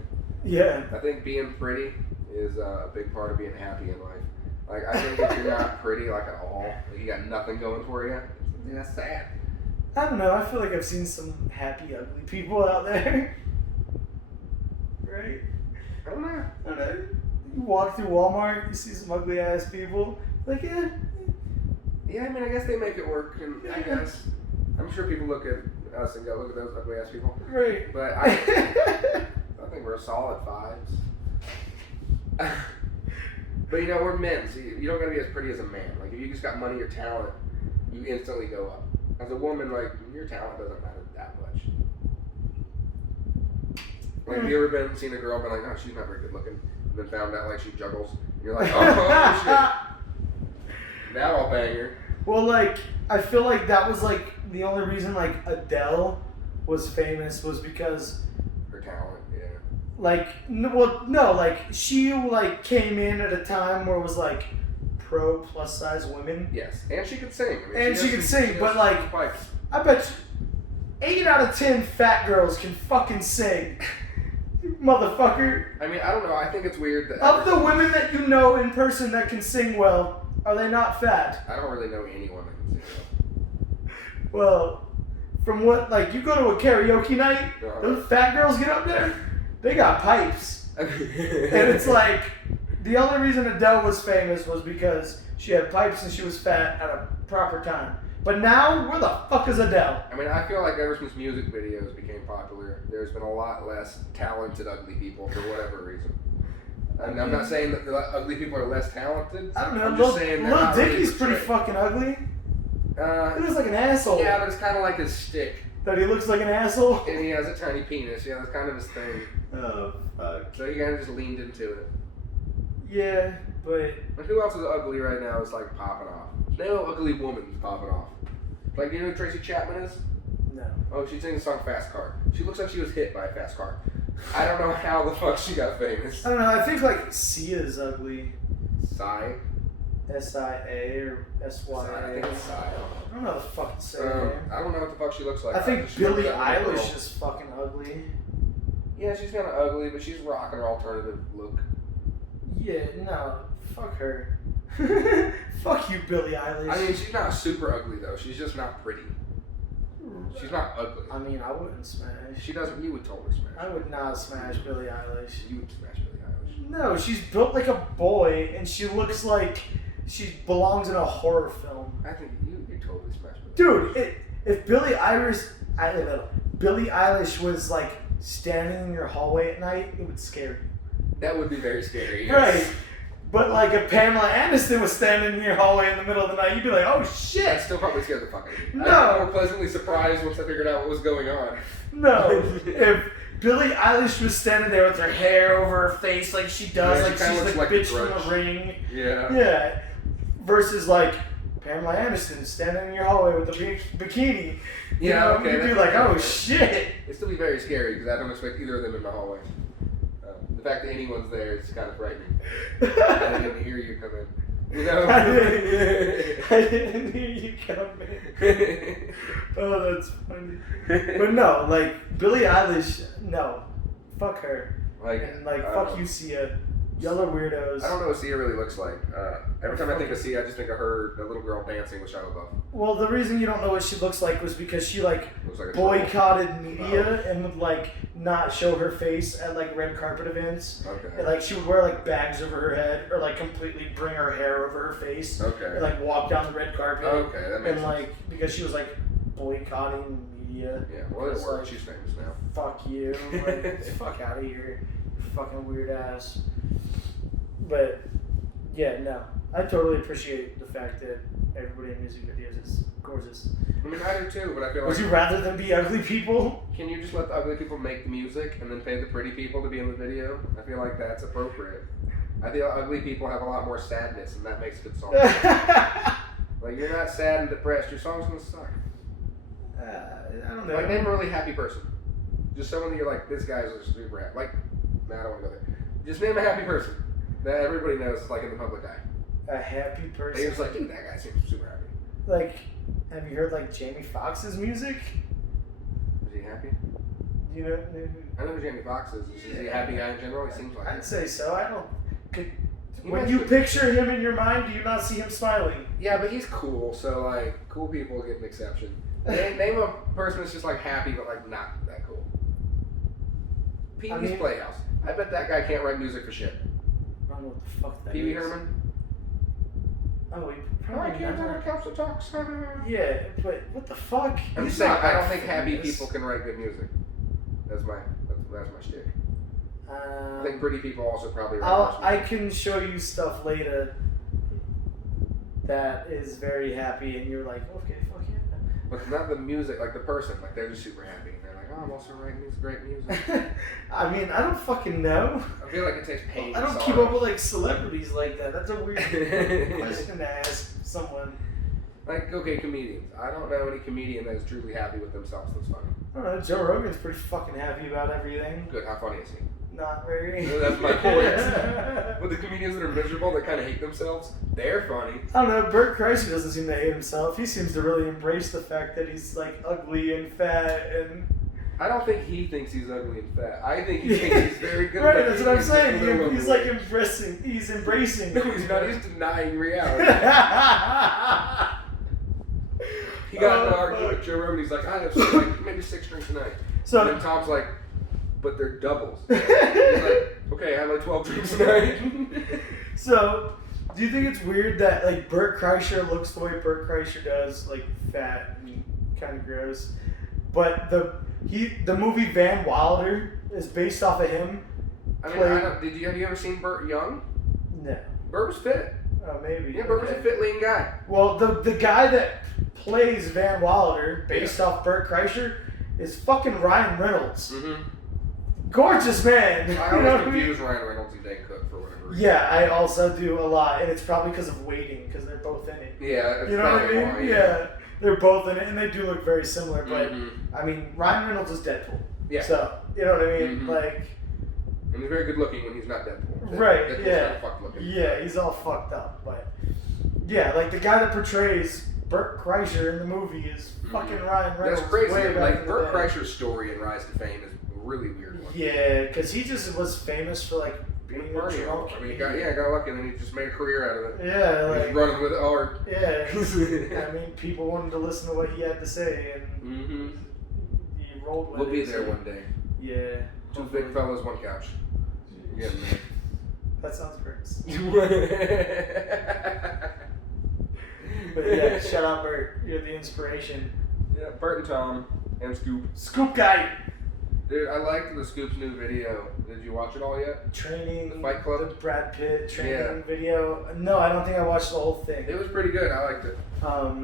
Yeah. I think being pretty is a big part of being happy in life. Like, I think if you're not pretty, like, at all, like, you got nothing going for you, that's sad. I don't know. I feel like I've seen some happy, ugly people out there. Right? I don't know. I don't know. You walk through Walmart, you see some ugly ass people. Like, yeah. Yeah, I mean, I guess they make it work, and I Yeah. guess I'm sure people look at us and go, look at those ugly ass people. Right. But I think we're solid fives. But you know, we're men, so you don't gotta be as pretty as a man. Like, if you just got money or talent, you instantly go up. As a woman, like, your talent doesn't matter that much. Like, have you ever seen a girl and been like, oh, she's not very good looking, and then found out, like, she juggles, and you're like, oh, shit. Now I'll bang her. Well, like, I feel like that was, like, the only reason, like, Adele was famous was because... Her talent, yeah. Like, she, like, came in at a time where it was, like, pro plus-size women. Yes, and she could sing. I mean, And she could sing, but, like, pipes. I bet you 8 out of 10 fat girls can fucking sing. Motherfucker. I mean, I don't know. I think it's weird that... Of the women that you know in person that can sing well, are they not fat? I don't really know anyone that can sing Well, from what, like, you go to a karaoke night, well. those fat girls get up there, they got pipes. And it's like, the only reason Adele was famous was because she had pipes and she was fat at a proper time. But now, where the fuck is Adele? I mean, I feel like ever since music videos became popular, there's been a lot less talented ugly people for whatever reason. And I'm not saying that the ugly people are less talented. I don't know. I'm just saying they're Lil not really Dicky's pretty portrayed. fucking ugly. He looks like an asshole. Yeah, but it's kind of like his stick. That he looks like an asshole? And he has a tiny penis. Yeah, that's kind of his thing. Oh, fuck. So he kind of just leaned into it. Yeah, but... Like, who else is ugly right now is, like, popping off? No ugly woman's popping off. Like, you know who Tracy Chapman is? No. Oh, she sings the song Fast Car. She looks like she was hit by a fast car. I don't know how the fuck she got famous. I don't know. I think, like, Sia's ugly. Psy? S-I-A or S-Y-A. I think it's Psy. I don't know the fuck to say her name. I don't know what the fuck she looks like. I think just remember Billie that little girl. Eilish is fucking ugly. Yeah, she's kind of ugly, but she's rocking her alternative look. Yeah, no. Fuck her. Fuck you, Billie Eilish. I mean, she's not super ugly, though. She's just not pretty. She's not ugly. I mean, I wouldn't smash. She doesn't. You would totally smash. I would not smash Billie Eilish. You would smash Billie Eilish. No, she's built like a boy, and she looks like she belongs in a horror film. I think you totally smash Billie Dude, if Billie Eilish was like standing in your hallway at night, it would scare you. That would be very scary. Yes. Right. But like if Pamela Anderson was standing in your hallway in the middle of the night, you'd be like, oh I'd shit. still probably scare the fuck out of me. No. I'd be more pleasantly surprised once I figured out what was going on. No. If Billie Eilish was standing there with her hair over her face like she does, Yeah, she like kinda she's looks the like bitch the from Grudge. the Ring. Yeah. Yeah. Versus like Pamela Anderson standing in your hallway with a bikini. You Yeah, know, okay, you'd be that's like, oh different. shit. It'd still be very scary because I don't expect either of them in the hallway. The fact that anyone's there is kind of frightening. I didn't hear you come in. You know? I didn't hear you come in. Oh, that's funny. But no, like Billie Eilish, no, fuck her. Like, And like I fuck don't you, know. Sia. Y'all are weirdos. I don't know what Sia really looks like. Every time I think of Sia, I just think of her, the little girl dancing with Shia LaBeouf. Well, the reason you don't know what she looks like was because she like Looks like a troll. boycotted media and would like not show her face at like red carpet events. And Okay. like she would wear like bags over her head or like completely bring her hair over her face and Okay. like walk down the red carpet. Okay, that makes And sense. like because she was like boycotting media. Yeah, well, it It's works. like, She's famous now. Fuck you. Like, fuck out of here. Fucking weird ass. But yeah, no. I totally appreciate the fact that everybody in music videos is gorgeous. I mean, I do too, but I feel Would like... you rather them be ugly people? Can you just let the ugly people make the music and then pay the pretty people to be in the video? I feel like that's appropriate. I feel ugly people have a lot more sadness, and that makes good songs. Like, you're not sad and depressed, your song's gonna suck. I don't know. Like, name a really happy person. Just someone that you're like, this guy's a super happy. Like, nah, I don't want to go there. Just name a happy person that everybody knows is like in the public eye. A happy person? He was like, dude, that guy seems super happy. Like, have you heard like Jamie Foxx's music? Is he happy? You know? I know who Jamie Foxx is. Is he a happy guy in general? He seems like I'd it. say so. I don't. When might you be- picture him in your mind, do you not see him smiling? Yeah, but he's cool, so like, cool people get an exception. Name a person that's just like happy, but like not that cool. Pee Wee's Playhouse. I bet that guy can't write music for shit. I don't know what the fuck that Pee Wee is. Herman. Oh, he I probably can't never. turn a couch to talks. Yeah, but what the fuck? I'm He's just saying, not I don't that think happy famous. people can write good music. That's my shtick. I think pretty people also probably write worse I music. can show you stuff later that is very happy, and you're like, okay, fuck yeah. But not the music, like the person. Like they're just super happy. And they're like, oh, I'm also writing this great music. I mean, I don't fucking know. I feel like it takes pain. I don't keep up with like celebrities like that. That's a weird question to ask someone. Like, okay, comedians. I don't know any comedian that is truly happy with themselves that's funny. I don't know. Joe Rogan's pretty fucking happy about everything. Good, how funny is he? Not very. That's my point. But the comedians that are miserable, that kind of hate themselves, they're funny. I don't know. Bert Kreischer doesn't seem to hate himself. He seems to really embrace the fact that he's like ugly and fat and. I don't think he thinks he's ugly and fat. I think he thinks he's very good. Right, looking. that's what I'm He's saying. just a little He's like embracing. He's embracing. No, he's not. He's denying reality. He got in an argument with Joe Rogan. He's like, I have like maybe 6 drinks tonight. So And then Tom's like, but they're doubles. He's like, okay, I have like 12 drinks tonight. So, do you think it's weird that like Bert Kreischer looks the way Bert Kreischer does, like fat and kind of gross, but the movie Van Wilder is based off of him? I mean, have you ever seen Burt Young? No. Burt was fit. Oh, maybe. Yeah, Burt was a fit, lean guy. Well, the guy that plays Van Wilder, based off Bert Kreischer, is fucking Ryan Reynolds. Mm-hmm. Gorgeous man. I always confuse Ryan Reynolds and Dane Cook for whatever reason. Yeah, I also do a lot, and it's probably because of waiting, because they're both in it. Yeah, it's You know what I probably mean? why, Yeah, they're both in it, and they do look very similar. But Mm-hmm. I mean, Ryan Reynolds is Deadpool. Yeah. So you know what I mean? Mhm. Like, And he's very good looking when he's not Deadpool. Right, Deadpool's yeah. kind of fucked looking. yeah, he's all fucked up. But yeah, like the guy that portrays Bert Kreischer in the movie is fucking Ryan Reynolds. That's crazy. way back Like in the Burt day. Kreischer's story and rise to fame is a really weird one. Yeah, because he just was famous for like being a Party. drunk. I mean, he got lucky, and then he just made a career out of it. Yeah, He's like running with it hard. yeah. I mean, people wanted to listen to what he had to say, and Mm-hmm. he rolled with We'll it. be there so- one day. Yeah. 2 big fellas, 1 couch. Yeah, That sounds gross. man. But yeah, shout out Bert. You're the inspiration. Yeah, Bert and Tom and Scoop. Scoop guy. Dude, I liked the Scoop's new video. Did you watch it all yet? Training. The Fight Club? The Brad Pitt training Yeah. video. No, I don't think I watched the whole thing. It was pretty good. I liked it. He got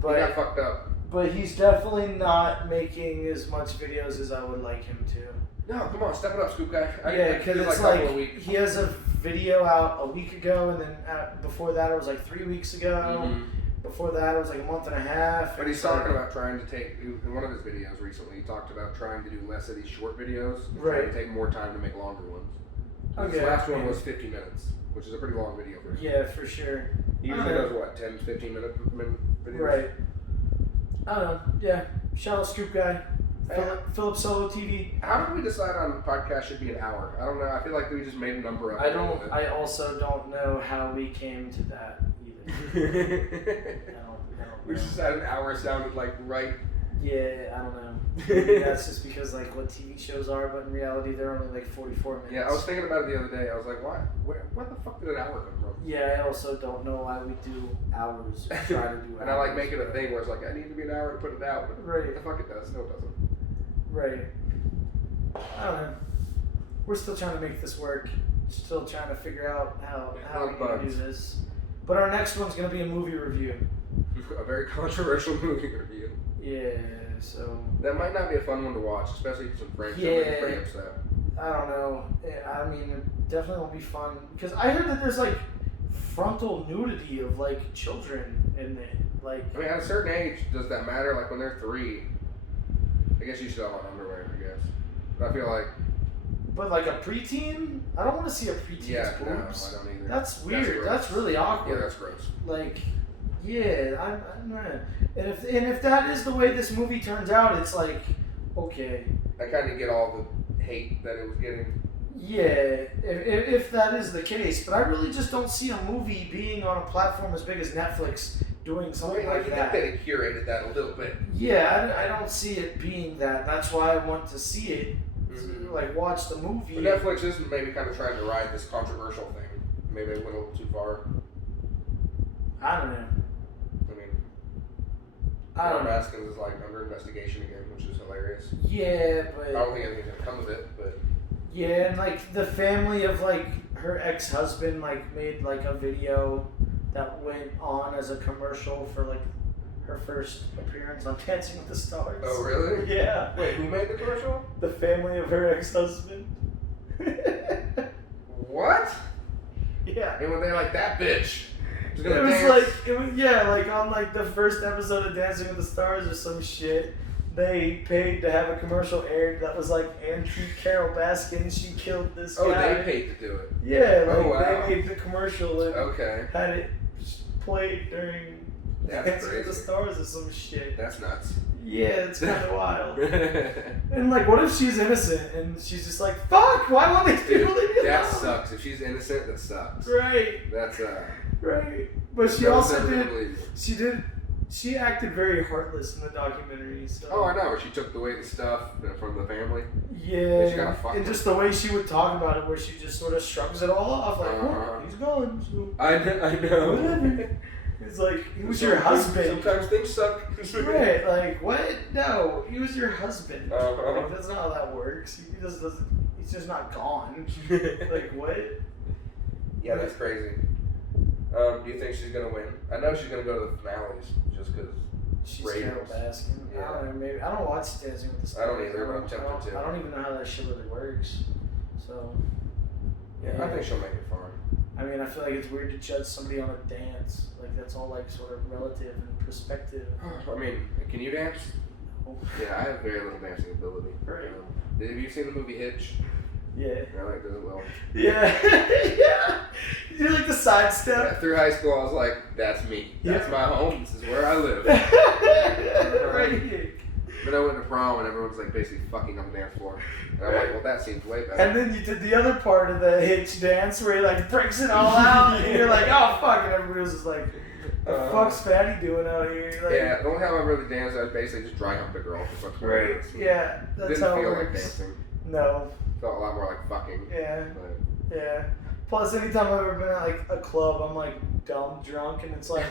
But fucked up. he's definitely not making as much videos as I would like him to. No, come on, step it up, Scoop guy. Yeah, because did it's a couple like of weeks. he has a video out a week ago, and then before that it was like 3 weeks ago. Mhm. Before that it was like a month and a half. But he's talking about trying to take, in one of his videos recently, he talked about trying to do less of these short videos. And trying Right. to take more time to make longer ones. Okay. His last one was 50 minutes, which is a pretty long video for him. Yeah, for sure. He usually does what, 10, 15 minute videos? Right. I don't know. Yeah. Shout out Scoop guy. Hey. Philip Solo TV. How did we decide on podcast should be an hour? I don't know. I feel like we just made a number up. I also don't know how we came to that either. I don't We know. just had an hour sounded like right. Yeah, I don't know. Maybe that's just because like what TV shows are, but in reality they're only like 44 minutes. Yeah, I was thinking about it the other day. I was like, why? Where the fuck did an hour come from? Yeah, I also don't know why we do hours. Or try to do hours. And I like make it a thing where it's like, I need to be an hour to put it out. But Right. the fuck it does. No, it doesn't. Right. I don't know. We're still trying to make this work. Still trying to figure out how Yeah, we can do bugs. this. But our next one's gonna be a movie review. A very controversial movie review. Yeah, so that might not be a fun one to watch, especially if some friends are pretty upset. I don't know. I mean, it definitely won't be fun because I heard that there's like frontal nudity of like children in it. Like, I mean, at a certain age, does that matter? Like when they're 3, I guess you should have on underwear. I guess, but I feel like. But like a preteen, I don't want to see a preteen's boobs. No, I don't either. That's weird. That's really awkward. Yeah, that's gross. Like, yeah, I'm not. And if that is the way this movie turns out, it's like, okay. I kind of get all the hate that it was getting. Yeah, if that is the case, but I really just don't see a movie being on a platform as big as Netflix doing something like that. I think they curated that a little bit. Yeah, I don't see it being that. That's why I want to see it. Mm-hmm. Like watch the movie. But Netflix is maybe kind of trying to ride this controversial thing. Maybe they went a little too far. I don't know. I mean, Carl Baskins is like under investigation again, which is hilarious. Yeah, but I don't think anything's gonna come of it, but yeah, and like the family of like her ex-husband like made like a video that went on as a commercial for like her first appearance on Dancing with the Stars. Oh really? Yeah. Wait, who made the commercial? The family of her ex-husband. What? Yeah. And when they like that bitch. It was like on like the first episode of Dancing with the Stars or some shit. They paid to have a commercial aired that was like antique Carol Baskin. She killed this guy. Oh, they paid to do it. Yeah, like wow. they made the commercial and had it played during Dancing with the Stars or some shit. That's nuts. Yeah, it's kind of wild. And like, what if she's innocent and she's just like, "Fuck! Why won't these people leave me alone?" That sucks. If she's innocent, that sucks. Right. That's right. But she also did. She acted very heartless in the documentary. So. Oh, I know. She took away the stuff from the family. Yeah. And just the way she would talk about it, where she just sort of shrugs it all off, like, "Oh, he's gone." So. I know. Whatever. It's like, he was your husband. Sometimes things suck. Right, like, what? No, he was your husband. Uh-huh. Like, that's not how that works. He just doesn't, he's just not gone. Like, what? Yeah, that's crazy. Do you think she's going to win? I know she's going to go to the finales just because she's Carol Baskin. Yeah. I don't know, maybe. I don't watch Dancing with the Stars. I don't either, but I'm tempted to. I don't even know how that shit really works. So. Yeah, I think she'll make it far. I mean, I feel like it's weird to judge somebody on a dance. Like, that's all, like, sort of relative and perspective. I mean, can you dance? Oh. Yeah, I have very little dancing ability. Right. Have you seen the movie Hitch? Yeah. I like does it well. Yeah. Yeah. You do, like, the sidestep. Yeah, through high school, I was like, that's me. That's my home. This is where I live. Right here. Then I went to prom and everyone's like basically fucking on the dance floor. And I'm like, well, that seems way better. And then you did the other part of the Hitch dance where he like breaks it all out and you're like, oh fuck, and everybody was just like, the fuck's Fatty doing out here? Like, yeah, the only time I really danced, I was basically just dry humped a girl for 20 minutes. Yeah, that's how it works. Didn't feel like dancing. No. Felt a lot more like fucking. Yeah. But. Yeah. Plus, anytime I've ever been at like a club, I'm like dumb drunk and it's like,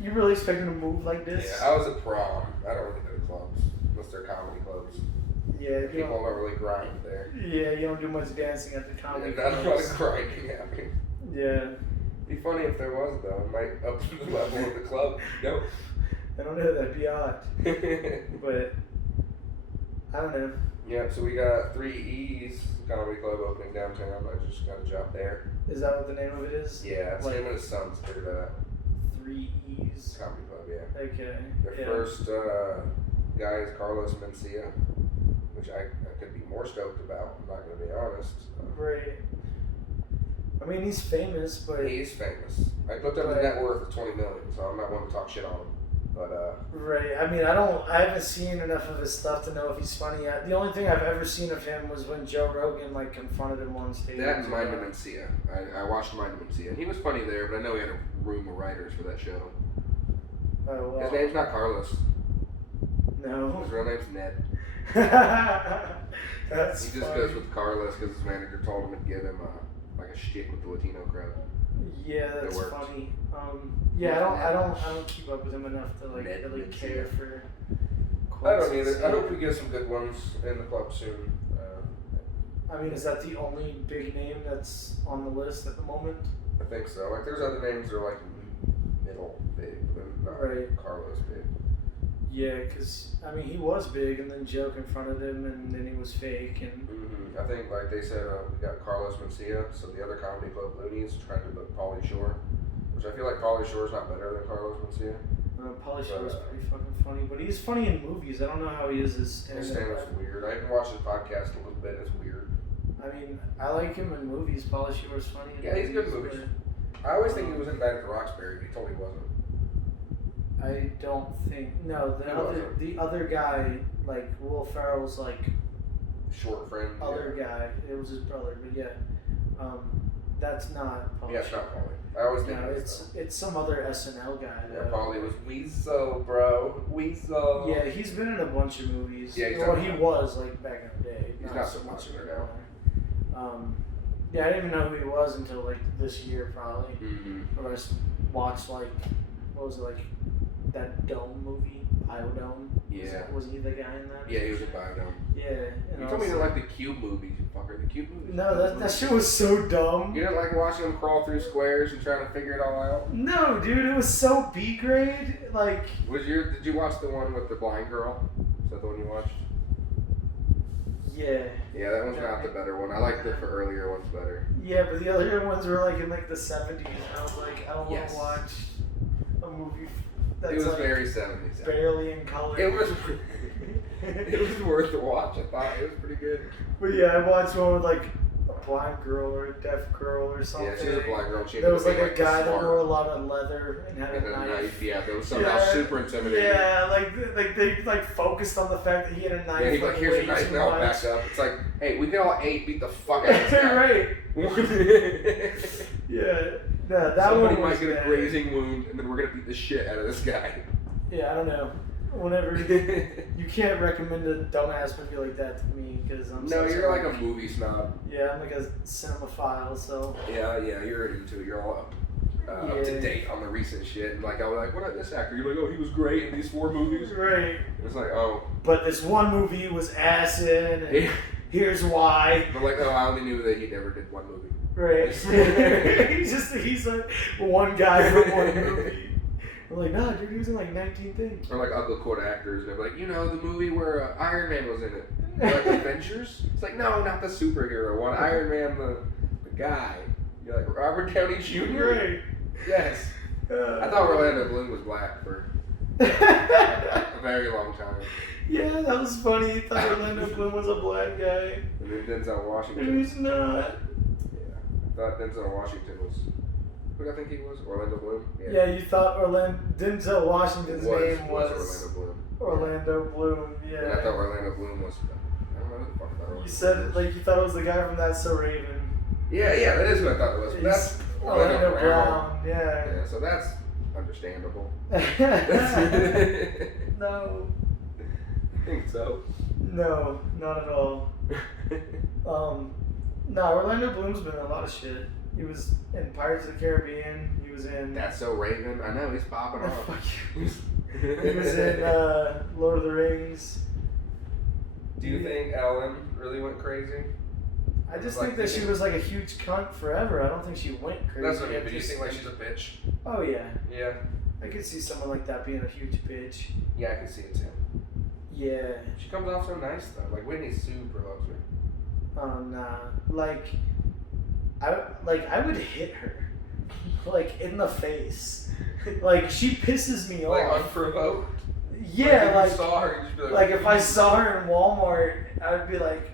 you really expect me to move like this? Yeah, I was at prom. I don't really go to clubs unless they're comedy clubs. Yeah, people don't really grind there. Yeah, you don't do much dancing at the comedy clubs. Not a lot of grinding happening. Yeah. It'd be funny if there was though. It might up the level of the club. Nope. I don't know. That'd be odd. But I don't know. Yeah, so we got 3 E's Comedy Club opening downtown. I just got a job there. Is that what the name of it is? Yeah, it's him and his sons figured that out. 3 E's. Comedy Club, yeah. Okay. Their first guy is Carlos Mencia, which I could be more stoked about. I'm not going to be honest. Right. I mean, he's famous, but... He's famous. I looked up his net worth of $20 million, so I'm not one to talk shit on him. But, right. I mean, I haven't seen enough of his stuff to know if he's funny yet. The only thing I've ever seen of him was when Joe Rogan, like, confronted him on stage. That and Mind of Mencia. I watched Mind of Mencia, and he was funny there, but I know he had a room of writers for that show. Oh, well. His name's not Carlos. No. His real name's Ned. That's He just goes with Carlos because his manager told him to give him like a shtick with the Latino crowd. Yeah, that's funny. Yeah, I don't keep up with him enough to like really care for. I don't either. I hope we get some good ones in the club soon. I mean, is that the only big name that's on the list at the moment? I think so. Like, there's other names that are like middle big, but not Right. Carlos big. Yeah, because, I mean, he was big, and then Joe confronted him, and then he was fake, and... I think, like they said, we got Carlos Mencia, so the other comedy club Looney's trying to book Pauly Shore, which I feel like Pauly Shore's not better than Carlos Mencia. Pauly Shore was pretty fucking funny, but he's funny in movies. I don't know how he is as His stand-up's weird. I even watched his podcast a little bit. It's weird. I mean, I like him in movies. Pauly Shore's funny in Yeah, he's good in movies. I always think he was in Night at the Roxbury, but he told me he wasn't. I don't think... No, wasn't. the other guy, like, Will Ferrell's, like... Short friend. Other guy. It was his brother, but yeah. That's not Pauly. Yeah, it's not Pauly. I always think it's some other SNL guy. Yeah, Pauly was Weasel, bro. Weasel. Yeah, he's been in a bunch of movies. Yeah, well, he was, like, back in the day. He's not so much anymore now. Yeah, I didn't even know who he was until, like, this year, probably. Mm-hmm. Or I just watched, like, what was it, like, that Dome movie? Biodome? Yeah. Was he the guy in that? Yeah, he was in Biodome. Yeah. You told me you didn't like the Cube movies, you fucker. The Cube movies? No, that shit was so dumb. You didn't like watching him crawl through squares and trying to figure it all out? No, dude, it was so B grade. Like, Did you watch the one with the blind girl? Is that the one you watched? yeah. Yeah, that one's not the better one. I like the earlier ones better. Yeah, but the other ones were like in like the 70s, and I was like, I don't Yes. want to watch a movie that's It was like very 70s. barely in color. It was worth the watch. I thought it was pretty good. But yeah, I watched one with like a blind girl or a deaf girl or something. Yeah, she was a blind girl. She There was like ended a up being, guy that smart. wore a lot of leather and had And a a knife. knife. Yeah, that was somehow super intimidating. Yeah, like they like focused on the fact that he had a knife. Yeah, he's like, here's a way knife too now, much. back up. It's like, hey, we can all beat the fuck out of this guy. Right. Yeah. No, that Somebody one was might get a bad. grazing wound, and then we're gonna beat the shit out of this guy. Yeah, I don't know. Whenever you can't recommend a dumbass movie like that to me because I'm. No, such you're like a movie snob. Yeah, I'm like a cinemaphile, so. Yeah, you're into it. You're all up to date on the recent shit. And like, I was like, what about this actor? You're like, oh, he was great in these 4 movies. Right. It's like, oh. But this one movie was acid, and here's why. But like, oh, I only knew that he never did one movie. Right. he's a one guy from one movie. I'm like, nah, dude, he was in like 19 things. Or like, I'll go quote actors, and they're like, you know, the movie where Iron Man was in it. They're like, Adventures? It's like, no, not the superhero one. Iron Man, the guy. You're like, Robert Downey Jr.? Right. Yes. I thought Orlando Bloom was black for a very long time. Yeah, that was funny. He thought Orlando Bloom was a black guy. And then Denzel Washington. He's not. Yeah. I thought Denzel Washington was. Who did I think he was? Orlando Bloom? Yeah, you thought Denzel Washington's name was Orlando Bloom. Orlando Bloom. Yeah. And I thought Orlando Bloom was. I don't know who the fuck I thought it was. You said it like you thought it was the guy from That's So Raven. Yeah, that is who I thought it was. But that's Orlando Brown. Yeah. Yeah, so that's understandable. No. I think so. No, not at all. No, Orlando Bloom's been in a lot of shit. He was in Pirates of the Caribbean. He was in. That's So Raven. I know, he's popping off. Fuck you. He was in Lord of the Rings. Do you think Ellen really went crazy? I just Like, think that she was like a huge cunt forever. I don't think she went crazy. That's what I mean, but do you think like she's a bitch? Oh yeah. Yeah. I could see someone like that being a huge bitch. Yeah, I can see it too. Yeah. She comes off so nice though. Like Whitney super loves her. Oh nah. Like I would hit her. Like in the face. Like she pisses me Like off. unprovoked? Yeah, like, if like you saw her, you'd just be like if I saw her in Walmart, I would be like,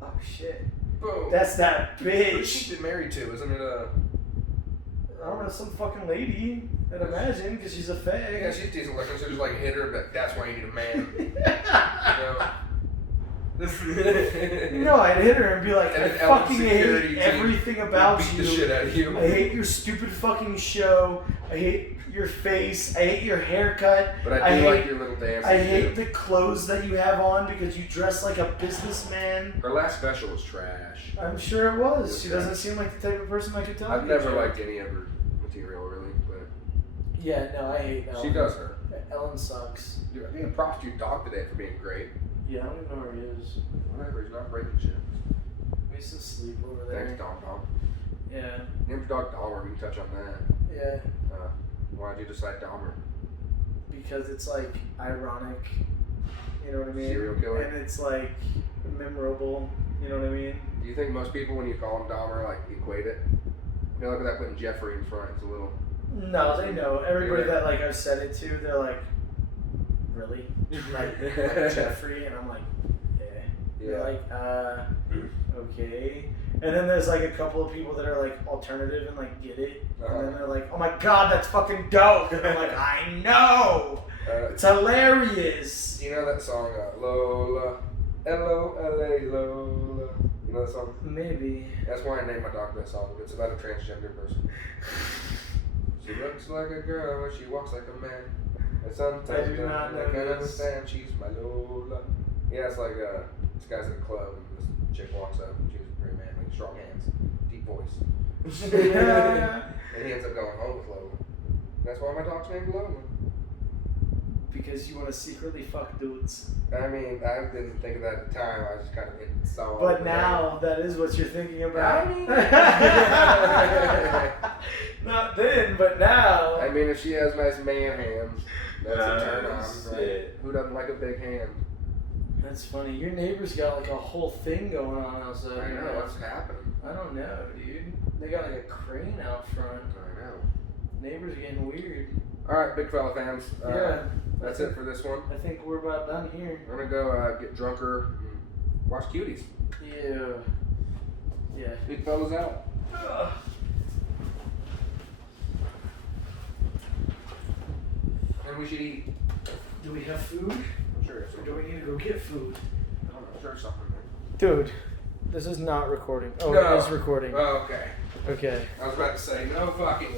oh shit. boom. That's that Who's bitch. she been married to? Isn't it I don't know, some fucking lady, I'd imagine, because she's a fag. Yeah, she's decent looking, so just like hit her, but that's why you need a man. You know? No, I'd hit her and be like, And I then Ellen fucking security hate team everything about beat you. the shit out of you. I hate your stupid fucking show. I hate your face. I hate your haircut. But I do like your little dances. I hate too. the clothes that you have on because you dress like a businessman. Her last special was trash. I'm sure it was. Yes, She sir. doesn't seem like the type of person I could tell. I've never liked any of her material really, but Yeah, no, I hate Ellen. she does her. Ellen sucks. Dude, I think props to your dog today for being great. Yeah, I don't even know where he is. Whatever, he's not breaking shit. He's asleep over there. Thanks, Dom Dom. Yeah. Named your dog Dahmer. We can touch on that. Yeah. Why'd you decide Dahmer? Because it's like ironic. You know what I mean? Serial killer. And it's like memorable. You know what I mean? Do you think most people, when you call him Dahmer, like equate it? I feel like without putting Jeffrey in front, it's a little. No, they know. Everybody Yeah. that like I've said it to, they're like, really? like Jeffrey, and I'm like, yeah. They're like, okay. And then there's like a couple of people that are like alternative and like get it, and then they're like, oh my god, that's fucking dope. And I'm like, I know. It's hilarious. You know that song, Lola, L-O-L-A, Lola. You know that song? Maybe. That's why I named my dog that song. It's about a transgender person. She looks like a girl, but she walks like a man. And sometimes I do not know I can't this. understand. She's my Lola. Yeah, it's like this guy's at a club and this chick walks up and she's very manly, strong hands, deep voice. And he ends up going home with Lola. That's why my dog's named Lola. Because you want to secretly fuck dudes. I mean, I didn't think of that at the time. I was just kind of into the song. But now that is what you're thinking about. I mean, not then, but now. I mean, if she has nice man hands, that's a turn on, right? Shit. Who doesn't like a big hand? That's funny. Your neighbor's got like a whole thing going on outside. I know, what's happening? I don't know, dude. They got like a crane out front. I know. Neighbors are getting weird. Alright, big fella fans. Yeah. That's it for this one. I think we're about done here. We're gonna go get drunker and watch Cuties. Yeah. Yeah. Big fella's out. Ugh. And we should eat. Do we have food? I'm sure it's Or do we need to go get food? I don't know, I'm sure it's something there. Dude, this is not recording. Oh, No. it is recording. Oh, okay. Okay. I was about to say, no fucking way.